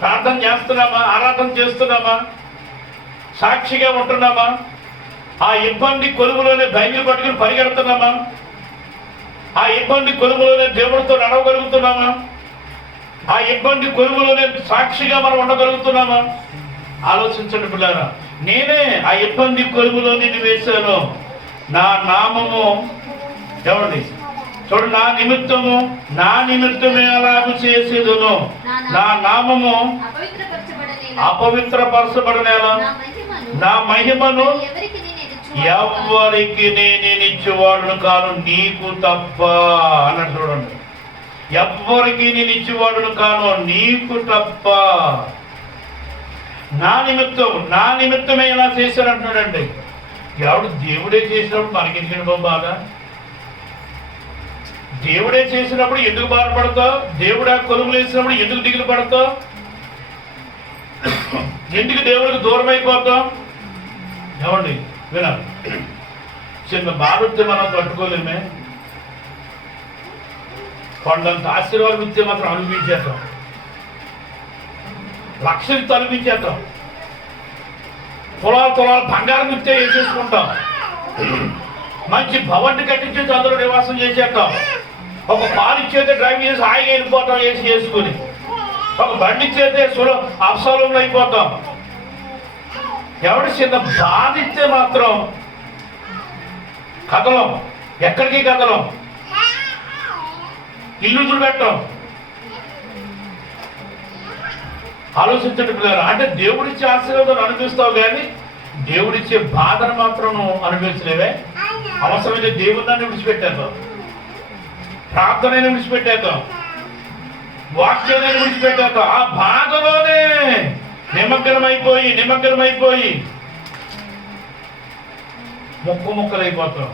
ప్రార్థన చేస్తున్నామా? ఆరాధన చేస్తున్నామా? సాక్షిగా ఉంటున్నామా? ఆ ఇబ్బంది కొలుములోనే బైబిల్ పట్టుకుని పరిగెడుతున్నామా? ఆ ఇబ్బంది కొలుములోనే దేవుడితో నడవగలుగుతున్నామా? ఆ ఇబ్బంది కొలుములోనే సాక్షిగా మనం ఉండగలుగుతున్నామా? ఆలోచించండి పిల్లారా. నేనే ఆ ఇబ్బంది కొలుములో నిన్ను వేశాను, నా నామము ఎవరిది చూడు, నా నిమిత్తమే అలాగ చేసేదును, నా నామము అపవిత్రపరచబడనేలా, నా మహిమను ఎవరికి నేను ఇచ్చేవాడును కాను, నీకు తప్ప అన్నట్టు చూడండి. ఎవ్వరికి నేను ఇచ్చేవాడును కాను, నీకు తప్ప. నా నిమిత్తమే ఎలా చేశారు అంటున్నాడండి. ఎవడు దేవుడే చేసినప్పుడు మనకెందుకు బాధ? దేవుడే చేసినప్పుడు ఎందుకు బాధపడతావు? దేవుడా కొలుములు వేసినప్పుడు ఎందుకు దిగులు పడతావు? ఎందుకు దేవుడికి దూరం అయిపోతాం? ఏమండి వినాలి, చిన్న బాధ వస్తే మనం తట్టుకోలేమే. కొండంత ఆశీర్వాదం ఇస్తే మాత్రం అనుభవించేద్దాం, లక్షలు తలపించేద్దాం. తులాలు బంగారం ఇస్తే వేసేసుకుంటాం. మంచి భవన్ని కట్టించేసి అందరూ నివాసం చేసేద్దాం. ఒక కారు ఇచ్చేస్తే డ్రైవింగ్ చేసి హాయిగా వెళ్ళిపోతాం వేసుకుని. ఒక బండి ఇచ్చేస్తే అప్సలంలో అయిపోతాం. ఎవరి చిన్న బాధ ఇస్తే మాత్రం కదలం, ఎక్కడికి కదలం, ఇల్లు చూపెట్టం. ఆలోచించండి పిల్లలు. అంటే దేవుడిచ్చే ఆశీర్వాదం అనుభవిస్తావు కానీ దేవుడిచ్చే బాధను మాత్రం అనుభవించలేవే. అవసరమైతే దేవుడిని విడిచిపెట్టేద్దాం, ప్రార్థనైనా విడిచిపెట్టేద్దాం, వాక్యాన్ని విడిచిపెట్టేద్దాం. ఆ బాధలోనే నిమగ్నమైపోయి ముక్కలైపోతాం.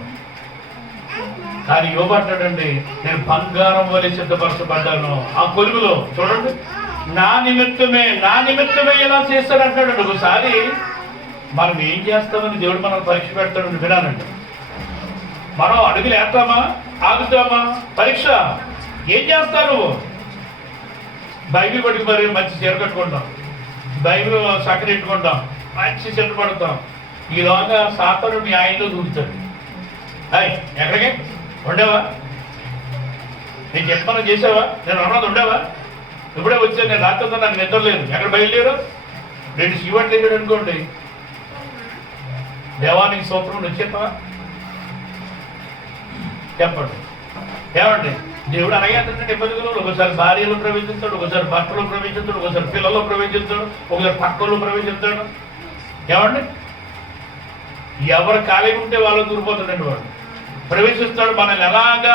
కానీ యోబట్టాడండి, నేను బంగారం వలె సిద్ధపరచబడ్డాను. ఆ కొలుగులో చూడండి, నా నిమిత్తమే ఎలా చేస్తాడంటాడు. ఒకసారి మనం ఏం చేస్తామని దేవుడు మనం పరీక్ష పెడతాడు. వినాలండి, మనం అడుగులు వేస్తామా ఆగుతామా? పరీక్ష. ఏం చేస్తావు నువ్వు? బైబిల్ పట్టుకు మరి మంచి చీర కట్టుకుంటాం, బైబిల్ చక్కర పెట్టుకుంటాం, మంచి చెట్టు పడతాం. ఈలోగా సాతాను మీ ఆయనలో దూకుతాడు. ఎక్కడికి ఉండేవా? నేను చెప్పాను చేసావా? నేను అన్నది ఉండేవా? ఇప్పుడే వచ్చాను, నేను రాత్రితో నాకు నిద్ర లేదు. ఎక్కడ బయలుదేరు? 2 శివట్లు వేసాడు అనుకోండి, దేవానికి సూత్రం వచ్చేస్తావా? చెప్పండి. ఏమండి, దేవుడు అలాగే అంటుంటే ఇబ్బందులు. ఒకసారి భార్యలో ప్రవేశిస్తాడు, ఒకసారి భర్తలో ప్రవేశిస్తాడు, ఒకసారి పిల్లల్లో ప్రవేశిస్తాడు, ఒకసారి పక్కల్లో ప్రవేశిస్తాడు. ఏమండి, ఎవరు ఖాళీ ఉంటే వాళ్ళు దూరిపోతాడండి. వాడు ప్రవేశిస్తాడు, మనల్ని ఎలాగా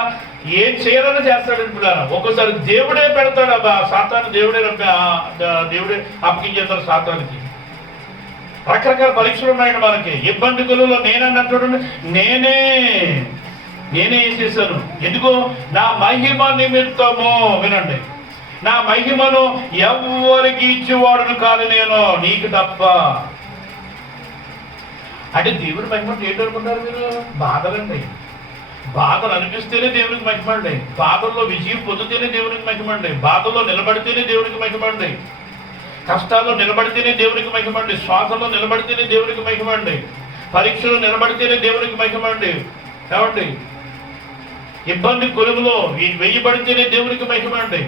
ఏం చేయాలని చేస్తాడండి పిల్లలు. ఒక్కోసారి దేవుడే పెడతాడు. సాతాను దేవుడే అప్పగించేస్తాడు సాతానికి. రకరకాల పరీక్షలు ఉన్నాయండి మనకి. ఇబ్బందులలో నేనన్నట్టు నేనే ఏం చేశాను? ఎందుకు? నా మహిమ నిమిత్తము. వినండి, నా మహిమను ఎవరికి ఇచ్చేవాడును కాదు నేను, నీకు తప్ప. అంటే దేవుడి మహిమ ఏంటనుకుంటారు మీరు? బాధలండి. బాధలు అనిపిస్తేనే దేవునికి మహిమండి. బాధల్లో విజయం పొందితేనే దేవునికి మహిమండి. బాధల్లో నిలబడితేనే దేవునికి మహిమండి. కష్టాల్లో నిలబడితేనే దేవునికి మహిమండి. శ్వాసంలో నిలబడితేనే దేవునికి మహిమండి. పరీక్షలో నిలబడితేనే దేవునికి మహిమండి. ఏమండి, ఇబ్బంది కొలుములో వెయ్యబడితేనే దేవునికి మహిమండి.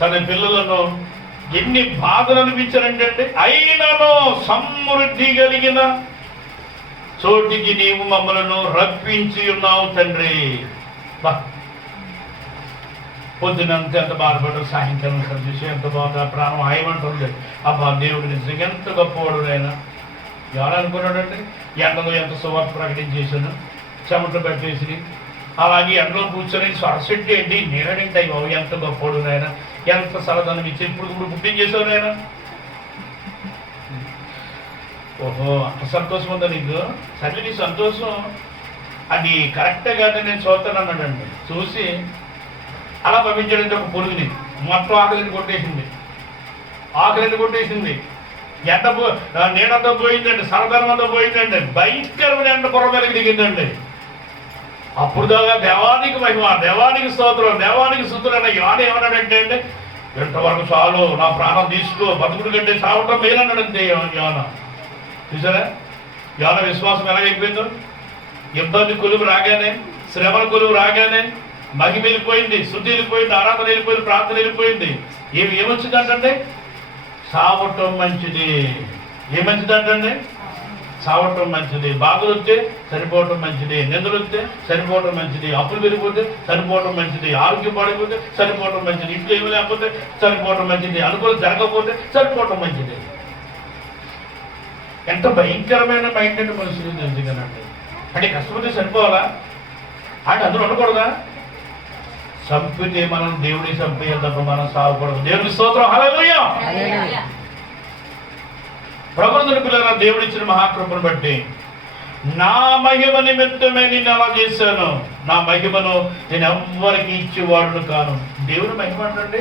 తన పిల్లలను ఎన్ని బాధలు అనిపించారంటే, అయినను సమృద్ధి కలిగిన చోటికి నీవు మమ్మలను రప్పించి ఉన్నావు తండ్రి. పొద్దునంత ఎంత బాధపడ్డారు, సాయంకాలం చూసి ఎంత బాధ, ప్రాణం హాయమంటుంది. అబ్బా దేవుడు నిజంగా ఎంత గొప్పవాడు. ఆయన ఎవరనుకున్నాడండి? ఎండలో ఎంత సువార్త ప్రకటించేసాను, చెమట పెట్టేసి అలాగే ఎండలో కూర్చొని సరసెట్టి ఏంటి నీడేంటి బాబు, ఎంత గొప్పవాడు ఆయన, ఎంత సలదనం ఇచ్చి ఇప్పుడు పుట్టించేసావు నాయన. ఓహో, అంత సంతోషం ఉందా నీకు? సరే, నీ సంతోషం అది కరెక్టే కాదని నేను చూస్తాను అన్నాడండి. చూసి అలా పంపించాడంటే ఒక పురుగుని మొత్తం ఆకలిని కొట్టేసింది. ఎండ నీడంతా పోయిందండి, సరదనం అంతా పోయిందండి. భయంకరమైన ఎండ పొర మీదకి దిగిందండి. అప్పుడు దాకా దేవానికి మహిమ, దేవానికి స్తోత్రం, దేవానికి స్తుతులన్న యోన ఏమన్నాడంటే అండి, ఎంతవరకు చాలు, నా ప్రాణం తీసుకో, బతుకుడు కంటే చావటం మేలన్నాడంతే యోన. చూసారా యోన విశ్వాసం ఎలాగైపోయిందో? ఇబ్బంది కొలువు రాగానే, శ్రమల కొలువు రాగానే మహిమ వెళ్ళిపోయింది, శుద్ధి వెళ్ళిపోయింది, ఆరాధన వెళ్ళిపోయింది, ప్రార్థన వెళ్ళిపోయింది. ఏమొచ్చిందంటే సావటం మంచిది. ఏం మంచిదంటే సావటం మంచిది. బాధలు వస్తే సరిపోవటం మంచిది, నిందలు వస్తే సరిపోవటం మంచిది, అప్పులు పెరిగిపోతే సరిపోవటం మంచిది, ఆరోగ్యం పడిపోతే సరిపోవటం మంచిది, ఇంట్లో ఏమి లేకపోతే సరిపోవటం మంచిది, అనుకూలం జరగకపోతే సరిపోవటం మంచిది. ఎంత భయంకరమైన మైండ్ అంటే మనుషులు ఎందుకనండి. అంటే కష్టపడితే సరిపోవాలా అంటే అందులో ఉండకూడదా? చంపితే మనం దేవుడిని చంపేయాలి తప్ప మనం సాగకూడదు. దేవుని స్తోత్రం, హల్లెలూయా. ప్రభువుని పిల్లల దేవుడిచ్చిన మహాకృపను బట్టి నా మహిమ నిమిత్తమే నేను అలా చేశాను. నా మహిమను నేను ఎవ్వరికి ఇచ్చేవాడును కాను. దేవుని మహిమ అంటే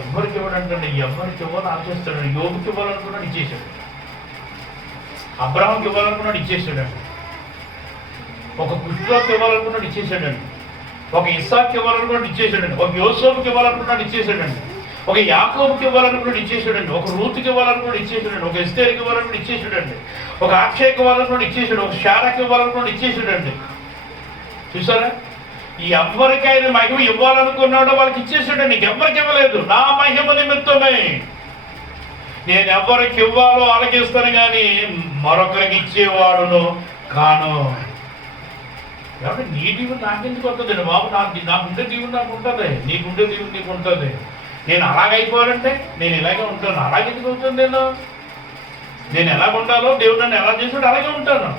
ఎవరికి ఇవ్వడంటే ఎవరికి ఇవ్వాలని ఆలోచిస్తాడు. యోగుకి ఇవ్వాలనుకున్నాడు, ఇచ్చేసాడు. అబ్రహాంకి ఇవ్వాలనుకున్నాడు, ఇచ్చేసాడండి. ఒక కుష్ఠరోగికి ఇవ్వాలనుకున్నాడు, ఇచ్చేసాడండి. ఒక ఇస్సాక్కి ఇవ్వాలనుకున్నాడు, ఇచ్చేసాడండి. ఒక యోసేపుకి ఇవ్వాలనుకున్నాడు, ఇచ్చేసాడండి. ఒక యాకోబుకి ఇవ్వాలనుకున్నాడు, ఇచ్చేసాడండి. ఒక రూతుకి ఇవ్వాలనుకున్నాడు, ఇచ్చేసాడండి. ఒక ఎస్తేరుకి ఇవ్వాలనుకున్నాడు, ఇచ్చేసాడండి. ఒక అక్షయ్కి ఇవ్వాలనుకున్నాడు, ఇచ్చేసాడు. ఒక శారాకి ఇవ్వాలనుకున్నాడు, ఇచ్చేసాడండి. చూసారా? ఈ ఎవరికి ఆయన మహిమ ఇవ్వాలనుకున్నాడో వాళ్ళకి ఇచ్చేసాడండి. ఎవరికి ఇవ్వలేదు. నా మహిమ నిమిత్తమే నేను ఎవరికి ఇవ్వాలో ఆలకిస్తాను కానీ మరొకరికి ఇచ్చేవాడును కాను. కాబట్టి నీ దీవుడు నాకెందుకు వస్తుందండి బాబు? నాకుండే దీవుడు నాకు ఉంటుంది, నీకుండే దీవుడు నీకు ఉంటుంది. నేను అలాగైపోవాలంటే నేను ఇలాగే ఉంటాను. అలాగెందుకు అవుతుంది? నేను ఎలాగ ఉండాలో దేవుడు నన్ను ఎలా చేసాడు అలాగే ఉంటాను.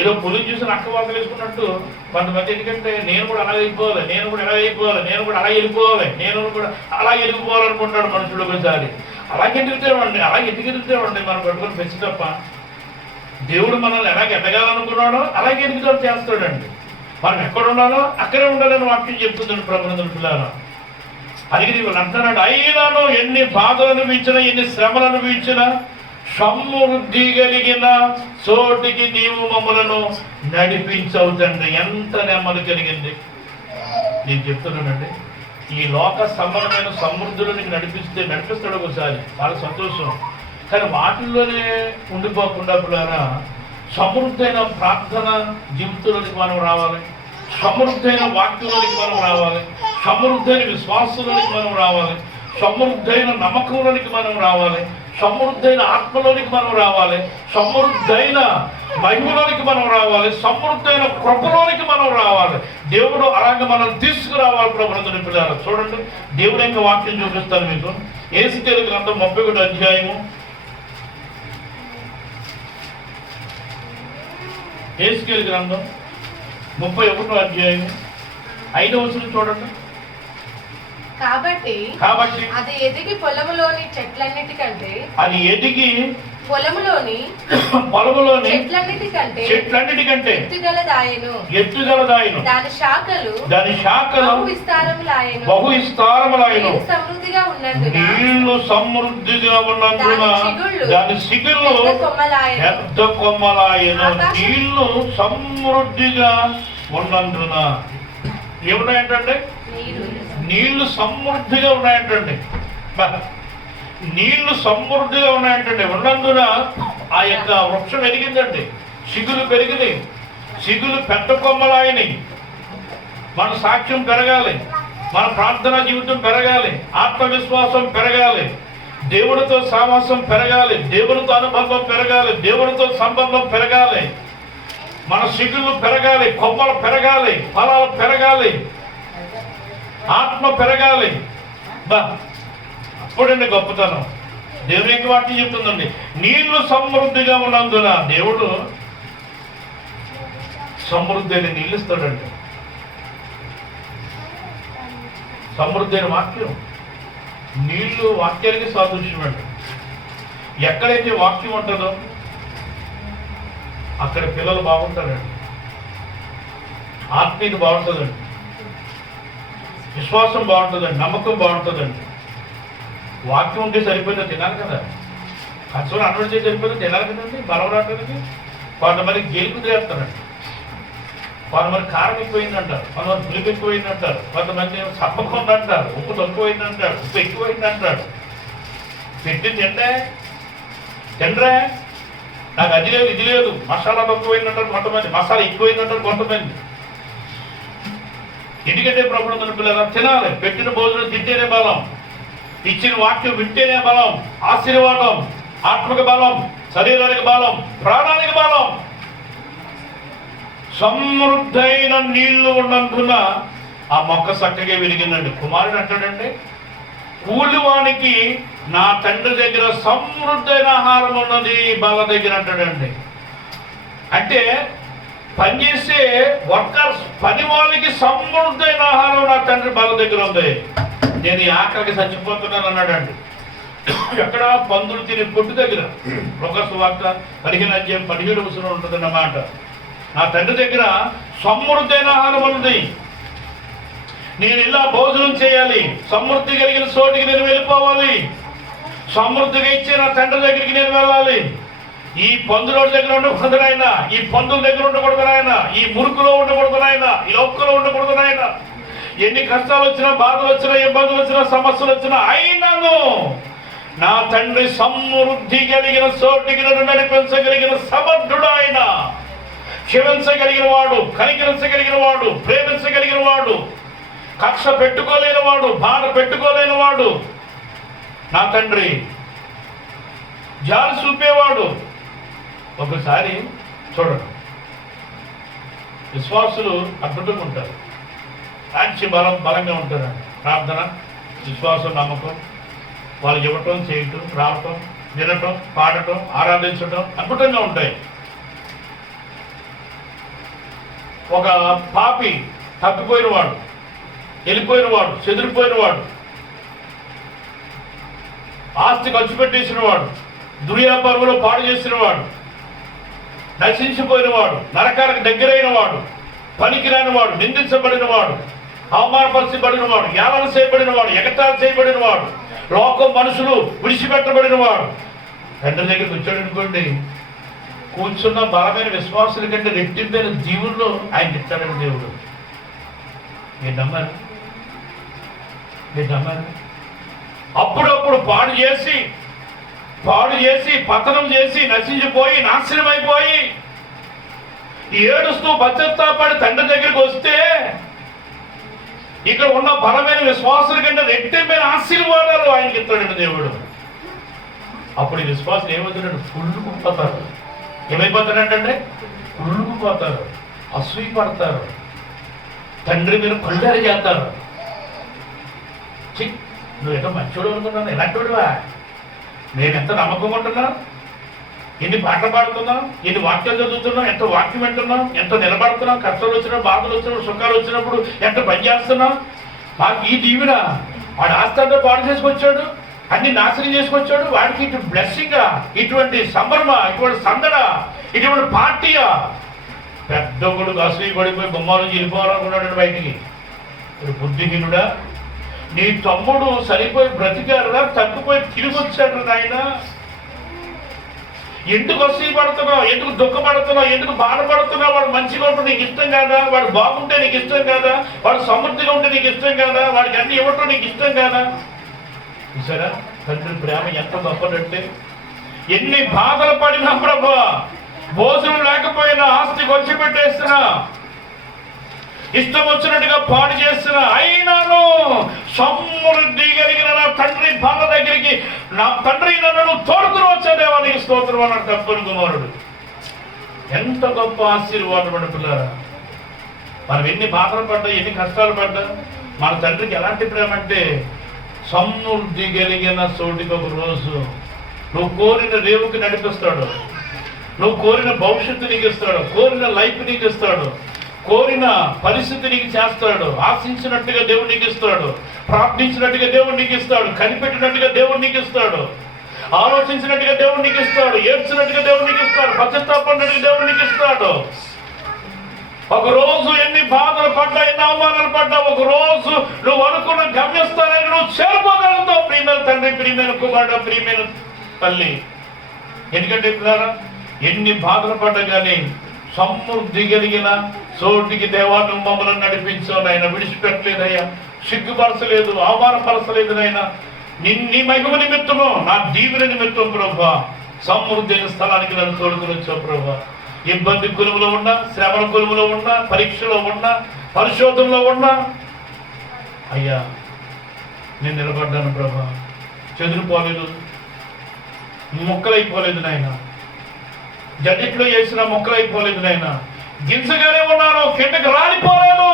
ఏదో పులిని చూసి నక్క వార్తలు వేసుకున్నట్టు కొంతమంది, ఎందుకంటే నేను కూడా అలాగే అయిపోవాలి, నేను కూడా ఎలా అయిపోవాలి, నేను కూడా అలా వెళ్ళిపోవాలి, నేను కూడా అలా వెళ్ళిపోవాలనుకుంటాడు మనుషుడు. ఒకసారి అలాగే ఎదుగుతామండి, అలాగే ఎదుగుతామండి మనం పట్టుకొని పెంచి తప్ప. దేవుడు మనల్ని ఎలాగ ఎదగాలనుకున్నాడో అలాగే ఎదుగుతాడు చేస్తాడండి. మనం ఎక్కడ ఉండాలో అక్కడే ఉండాలని వాక్యం చెప్తుందండి ప్రభువుని పిల్లలు. అది వీళ్ళు అంటున్నాడు, అయినాను ఎన్ని బాధలు అనిపించినా, ఎన్ని శ్రమలు అనిపించినా సమృద్ధి కలిగిన చోటికి నీవు మమ్మలను నడిపించవు తండ్రి. ఎంత నెమ్మది కలిగింది. నేను చెప్తున్నానండి, ఈ లోక సంబంధమైన సమృద్ధులు నీకు నడిపిస్తాడు ఒకసారి, చాలా సంతోషం. కానీ వాటిల్లోనే ఉండిపోకుండా పిల్లరా సమృద్ధైన ప్రార్థన జీవితంలోనికి మనం రావాలి, సమృద్ధైన వాక్యంలోనికి మనం రావాలి, సమృద్ధైన విశ్వాసంలోనికి మనం రావాలి, సమృద్ధైన నమ్మకంలోనికి మనం రావాలి, సమృద్ధైన ఆత్మలోనికి మనం రావాలి, సమృద్ధైన మహిమలోనికి మనం రావాలి, సమృద్ధైన కృపలోనికి మనం రావాలి. దేవుడు అలాగే మనం తీసుకురావాలి. ప్రభువుని పిల్లలు చూడండి, దేవుడు యొక్క వాక్యం చూపిస్తాను మీకు. యేసుకేలు గ్రంథం 31వ అధ్యాయము. యేసుకేలు గ్రంథం 31వ అధ్యాయము 5వ వచనం చూడండి. కాబట్టి అది ఎదిగి పొలములోని చెట్లన్నిటికంటే చెట్లన్నిటికంటే ఎత్తుగలదాయను. దాని శాఖలు బహు విస్తారములాయను. సమృద్ధిగా ఉన్నందున నీళ్లు సమృద్ధిగా ఉన్నందున దాని సిగుళ్ళు పెద్ద కొమ్మలాయను. నీళ్లు సమృద్ధిగా ఉన్నందున ఏమున్నాయంటే నీళ్లు సమృద్ధిగా ఉన్నాయంటండి. నీళ్లు సమృద్ధిగా ఉన్నాయంటండి. ఉన్నందున ఆ యొక్క వృక్షం ఎదిగిందండి, సిగులు పెరిగినాయి, సిగులు పెద్ద కొమ్మలాయని. మన సాక్ష్యం పెరగాలి, మన ప్రార్థనా జీవితం పెరగాలి, ఆత్మవిశ్వాసం పెరగాలి, దేవుడితో సావాసం పెరగాలి, దేవుడితో అనుబంధం పెరగాలి, దేవుడితో సంబంధం పెరగాలి, మన సిగులు పెరగాలి, కొమ్మలు పెరగాలి, ఫలాలు పెరగాలి, ఆత్మ పెరగాలి. అప్పుడండి గొప్పతనం. దేవుని యొక్క వాక్యం చెప్తుందండి, నీళ్లు సమృద్ధిగా ఉన్నందున దేవుడు సమృద్ధి అని నీళ్ళు ఇస్తాడండి. సమృద్ధి అయిన వాక్యం, నీళ్లు వాక్యానికి సాదృశ్యం అండి. ఎక్కడైతే వాక్యం ఉంటుందో అక్కడ పిల్లలు బాగుంటారండి, ఆత్మీయత బాగుంటుందండి, విశ్వాసం బాగుంటుందండి, నమ్మకం బాగుంటుందండి. వాక్యం ఉంటే సరిపోయిందో తినాలి కదా, కష్టం అన్నం చేసి సరిపోయిందో తినాలి కదండి. బలం రావడానికి కొంతమంది గేలుకు చేస్తారండి, కొంతమంది కారం ఎక్కువైందంటారు, కొంతమంది పులుపు ఎక్కువైందంటారు, కొంతమంది సప్పకుండా అంటారు, ఉప్పు తక్కువైందంటారు, ఉప్పు ఎక్కువైందంటారు. పెట్టి తిండ్రా నాకు అది లేదు ఇది లేదు, మసాలా తక్కువైందంటారు కొంతమంది, మసాలా ఎక్కువైందంటారు కొంతమంది. ఎందుకంటే ప్రభుత్వం మన పిల్లలు తినాలి, పెట్టిన భోజనం తింటేనే బలం, ఇచ్చిన వాక్యం వింటేనే బలం, ఆశీర్వాదం, ఆత్మక బలం, శరీరానికి బలం, ప్రాణానికి బలం. సమృద్ధైన నీళ్లు ఉన్నందున ఆ మొక్క చక్కగా విరిగిందండి. కుమారుడు అంటాడండి, కూలివానికి నా తండ్రి దగ్గర సమృద్ధైన ఆహారం ఉన్నది బావ దగ్గర అంటాడండి. అంటే పనిచేసే వర్కర్స్, పని వాళ్ళకి సమృద్ధైన ఆహారం నా తండ్రి బావ దగ్గర ఉంది. నేను ఈ ఆకలికి చచ్చిపోతున్నాను అన్నాడండి. ఎక్కడ? పందులు తినే పొట్టు దగ్గర. లోకాసు వార్త 15:17 ఉంటుందన్నమాట. నా తండ్రి దగ్గర సమృద్ధైన ఆహారం ఉన్నది, నేను ఇలా భోజనం చేయాలి, సమృద్ధి కలిగిన చోటికి నేను వెళ్ళిపోవాలి, సమృద్ధిగా ఇచ్చే నా తండ్రి దగ్గరికి నేను వెళ్ళాలి. ఈ పందుల దగ్గర ఉండకూడదు నాయన, ఈ పందుల దగ్గర ఉండకూడదు నాయన, ఈ మురుకులో ఉండకూడదు నాయన, ఈ ఒక్కలో ఉండకూడదు నాయన. ఎన్ని కష్టాలు వచ్చినా, బాధలు వచ్చినా, ఇబ్బందులు వచ్చినా, సమస్యలు వచ్చినా అయినాను నా తండ్రి సమృద్ధి కలిగిన చోటికి నన్ను నడిపించగలిగిన సమర్థుడు ఆయన. క్షమించగలిగిన వాడు, కనికరించగలిగిన వాడు, ప్రేమించగలిగిన వాడు, కక్ష పెట్టుకోలేని వాడు, బాధ పెట్టుకోలేని వాడు నా తండ్రి, జాలి చూపేవాడు. ఒకసారి చూడండి, విశ్వాసులు అద్భుతంగా ఉంటారు, మంచి బలంగా ఉంటారు. ప్రార్థన, విశ్వాసం, నమ్మకం, వాళ్ళు ఇవ్వటం, చేయటం, రావటం, వినటం, పాడటం, ఆరాధించటం అద్భుతంగా ఉంటాయి. ఒక పాపి, తప్పిపోయినవాడు, వెళ్ళిపోయినవాడు, చెదిరిపోయినవాడు, ఆస్తి ఖర్చు పెట్టేసినవాడు, దుర్వ్యాపారంలో పాడు చేసినవాడు, నశించిపోయినవాడు, నరకాలకు దగ్గరైనవాడు, పనికిరానివాడు, నిందించబడినవాడు, అవమానపరచబడినవాడు, యాలన చేయబడినవాడు, ఎగతాళి చేయబడినవాడు, లోకం మనుషులు విడిచిపెట్టబడినవాడు తండ్రి దగ్గరికి వచ్చాడు అనుకోండి, కూర్చున్న బలమైన విశ్వాసుల కంటే రెట్టింపైన దీవుల్లో ఆయన ఇస్తాడని దేవుడు. మీరు నమ్మారు? అప్పుడప్పుడు పాడు చేసి పతనం చేసి నశించిపోయి నాశనం అయిపోయి ఏడుస్తూ పశ్చాత్తాపడి తండ్రి దగ్గరికి వస్తే ఇక్కడ ఉన్న బలమైన విశ్వాసుల కంటే రెట్టింపైన ఆశీర్వాదాలు ఆయనకి ఇస్తాడండి దేవుడు. అప్పుడు ఈ విశ్వాసులు ఏమవుతాడంటే కుళ్ళుకుపోతారు. ఏమైపోతాడంటే కుళ్ళుకుపోతారు, అసూయ పడతారు, తండ్రి మీద కొల్లారి చేస్తారు. నువ్వు ఎంతో మంచోడు అనుకున్నాను, ఎలాంటివాడువా, నేను ఎంత నమ్మకం ఉంటున్నా, ఎన్ని పాటలు పాడుతున్నాం, ఎన్ని వాక్యాలు చదువుతున్నాం, ఎంత వాక్యం వింటున్నాం, ఎంత నిలబడుతున్నాం, కష్టాలు వచ్చినప్పుడు, బాధలు వచ్చినప్పుడు, సుఖాలు వచ్చినప్పుడు ఎంత పని చేస్తున్నాం. మాకు ఈ దీవెన, వాడు ఆస్తంతో పాడు చేసుకొచ్చాడు, అన్ని నాశనం చేసుకొచ్చాడు, వాడికి ఇటు బ్లెస్సింగా, ఇటువంటి సంబరమ, ఇటువంటి సందడ, ఇటువంటి పార్టీయా. పెద్ద కొడుకు అసూయ పడిపోయి బొమ్మలు వెళ్ళిపోవాలనుకున్నాడు బయటికి. బుద్ధిహీనుడా, నీ తమ్ముడు సరిపోయి బ్రతికాడురా, తగ్గిపోయి తిరిగి వచ్చాడు నాయన. ఎందుకు అసూయ పడుతున్నావు, ఎందుకు దుఃఖపడుతున్నావు, ఎందుకు బాధపడుతున్నావు? వాడు మంచిగా ఉంటే నీకు ఇష్టం కాదా? వాడు బాగుంటే నీకు ఇష్టం కాదా? వాడు సమృద్ధిగా ఉంటే నీకు ఇష్టం కాదా? వాడికి అన్ని ఇవ్వటం నీకు ఇష్టం కాదా? చూసారా తండ్రి ప్రేమ ఎంత గొప్పదంటే, ఎన్ని బాధలు పడినా ప్రభా, భోజనం లేకపోయినా, ఆస్తి ఖర్చు పెట్టేస్తున్నా, ఇష్టం వచ్చినట్టుగా పాడు చేస్తున్నా, అయినాను సమృద్ధి కలిగిన నా తండ్రి బాధ దగ్గరికి, నా తండ్రి నన్ను తోడుకుని వచ్చేదేవా నీకు స్తోత్రం అన్నాడు తప్పని కుమారుడు. ఎంత గొప్ప ఆశీర్వాదం పిల్లారా. మనం ఎన్ని బాధలు పడ్డా, ఎన్ని కష్టాలు పడ్డా, మన తండ్రికి ఎలాంటి ప్రేమ అంటే, సమృద్ధి కలిగిన చోటికి ఒక రోజు నువ్వు కోరిన రేవుకి నడిపిస్తాడు, నువ్వు కోరిన భవిష్యత్తు నీకు ఇస్తాడు, కోరిన లైఫ్ నీకు ఇస్తాడు, కోరిన పరిస్థితి నీకు చేస్తాడు, ఆశించినట్టుగా దేవుడు నీకు ఇస్తాడు, ప్రార్థించినట్టుగా దేవుడు నీకు ఇస్తాడు, కనిపెట్టినట్టుగా దేవుడు నీకు ఇస్తాడు, ఆలోచించినట్టుగా దేవుడు నీకు ఇస్తాడు, ఏడ్చినట్టుగా దేవుడు నీకు ఇస్తాడు, పశ్చాత్తాపడినట్టుగా దేవుడు నీకు ఇస్తాడు. ఒక రోజు ఎన్ని బాధలు పడ్డా, ఎన్ని అవమానాలు పడ్డా, ఒక రోజు నువ్వు అనుకున్న గమ్యస్థానానికి నువ్వు చేరుకోగలుగుతావు. ప్రియమైన తండ్రి, ప్రియమైన కుమారుడు, ప్రియమైన తల్లి. ఎందుకంటే ఎన్ని బాధలు పడ్డా కానీ సమృద్ధి కలిగిన చోటికి దేవా నువ్వు మమ్మల్ని నడిపించావు నాయన, విడిచిపెట్టలేదయ్యా, సిగ్గుపరచలేదు, అవమానపరచలేదు నాయన. నీ మహిమ నిమిత్తము, నా దీవెన నిమిత్తం ప్రభా సమృద్ధి అయిన స్థలానికి నన్ను తోడుకుని వచ్చావు ప్రభా. ఇబ్బంది కులుములో ఉన్నా, శ్రమల కులుములో ఉన్నా, పరీక్షలో ఉన్నా, పరిశోధనలో ఉన్నా అయ్యా నేను నిలబడ్డాను ప్రభా. చెదిరిపోలేదు, మొక్కలైపోలేదు నాయన. జడ్జిట్లో వేసిన మొక్కలైపోలేదు నాయన. గింజగానే ఉన్నాను, కిందకి రాలిపోలేదు.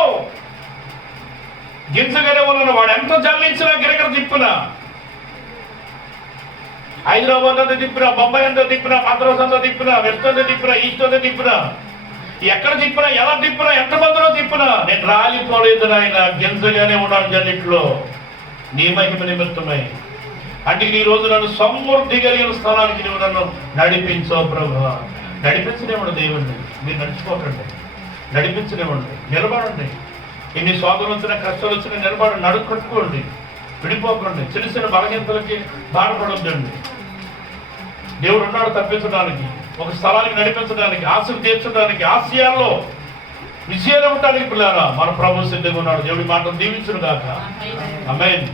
గింజగానే ఉన్నాను. వాడు ఎంత జల్లించినా గిరగర తిప్పినా, హైదరాబాద్ అంతా తిప్పినా, బొంబాయి అంతా తిప్పినా, మద్రాస్ అంతా తిప్పినా, వెస్ట్ అంతా తిప్పినా, ఈస్ట్ అంతా తిప్పినా, ఎక్కడ తిప్పినా, ఎలా తిప్పినా, ఎంతమందిలో తిప్పినా నేను రాలిపోలేదు నాయన. గింజగానే ఉన్నాను జన్నిట్లో, నీ మహిమ నిమిత్తమై. అంటే ఈ రోజు నన్ను సమృద్ధి కలిగిన స్థలానికి నువ్వు నన్ను నడిపించావు ప్రభా. నడిపించనివ్వండి దేవుణ్ణి. మీరు నడిచిపోకండి, నడిపించనివ్వండి. నిలబడండి. ఎన్ని శోధనలు వచ్చినా, కష్టాలు వచ్చినా నిలబడండి. నడుము కట్టుకోండి, విడిపోకండి. చిన్న చిన్న బలహీనతలకి బాధపడొద్దండి. దేవుడు ఉన్నాడు తప్పించడానికి, ఒక స్థలానికి నడిపించడానికి, ఆశలు తీర్చడానికి, ఆశయాల్లో విజయాలు ఉండడానికి పిల్లారా మన ప్రభు సిద్ధంగా ఉన్నాడు. దేవుడి మాటలు దీవించును గాక. ఆమేన్.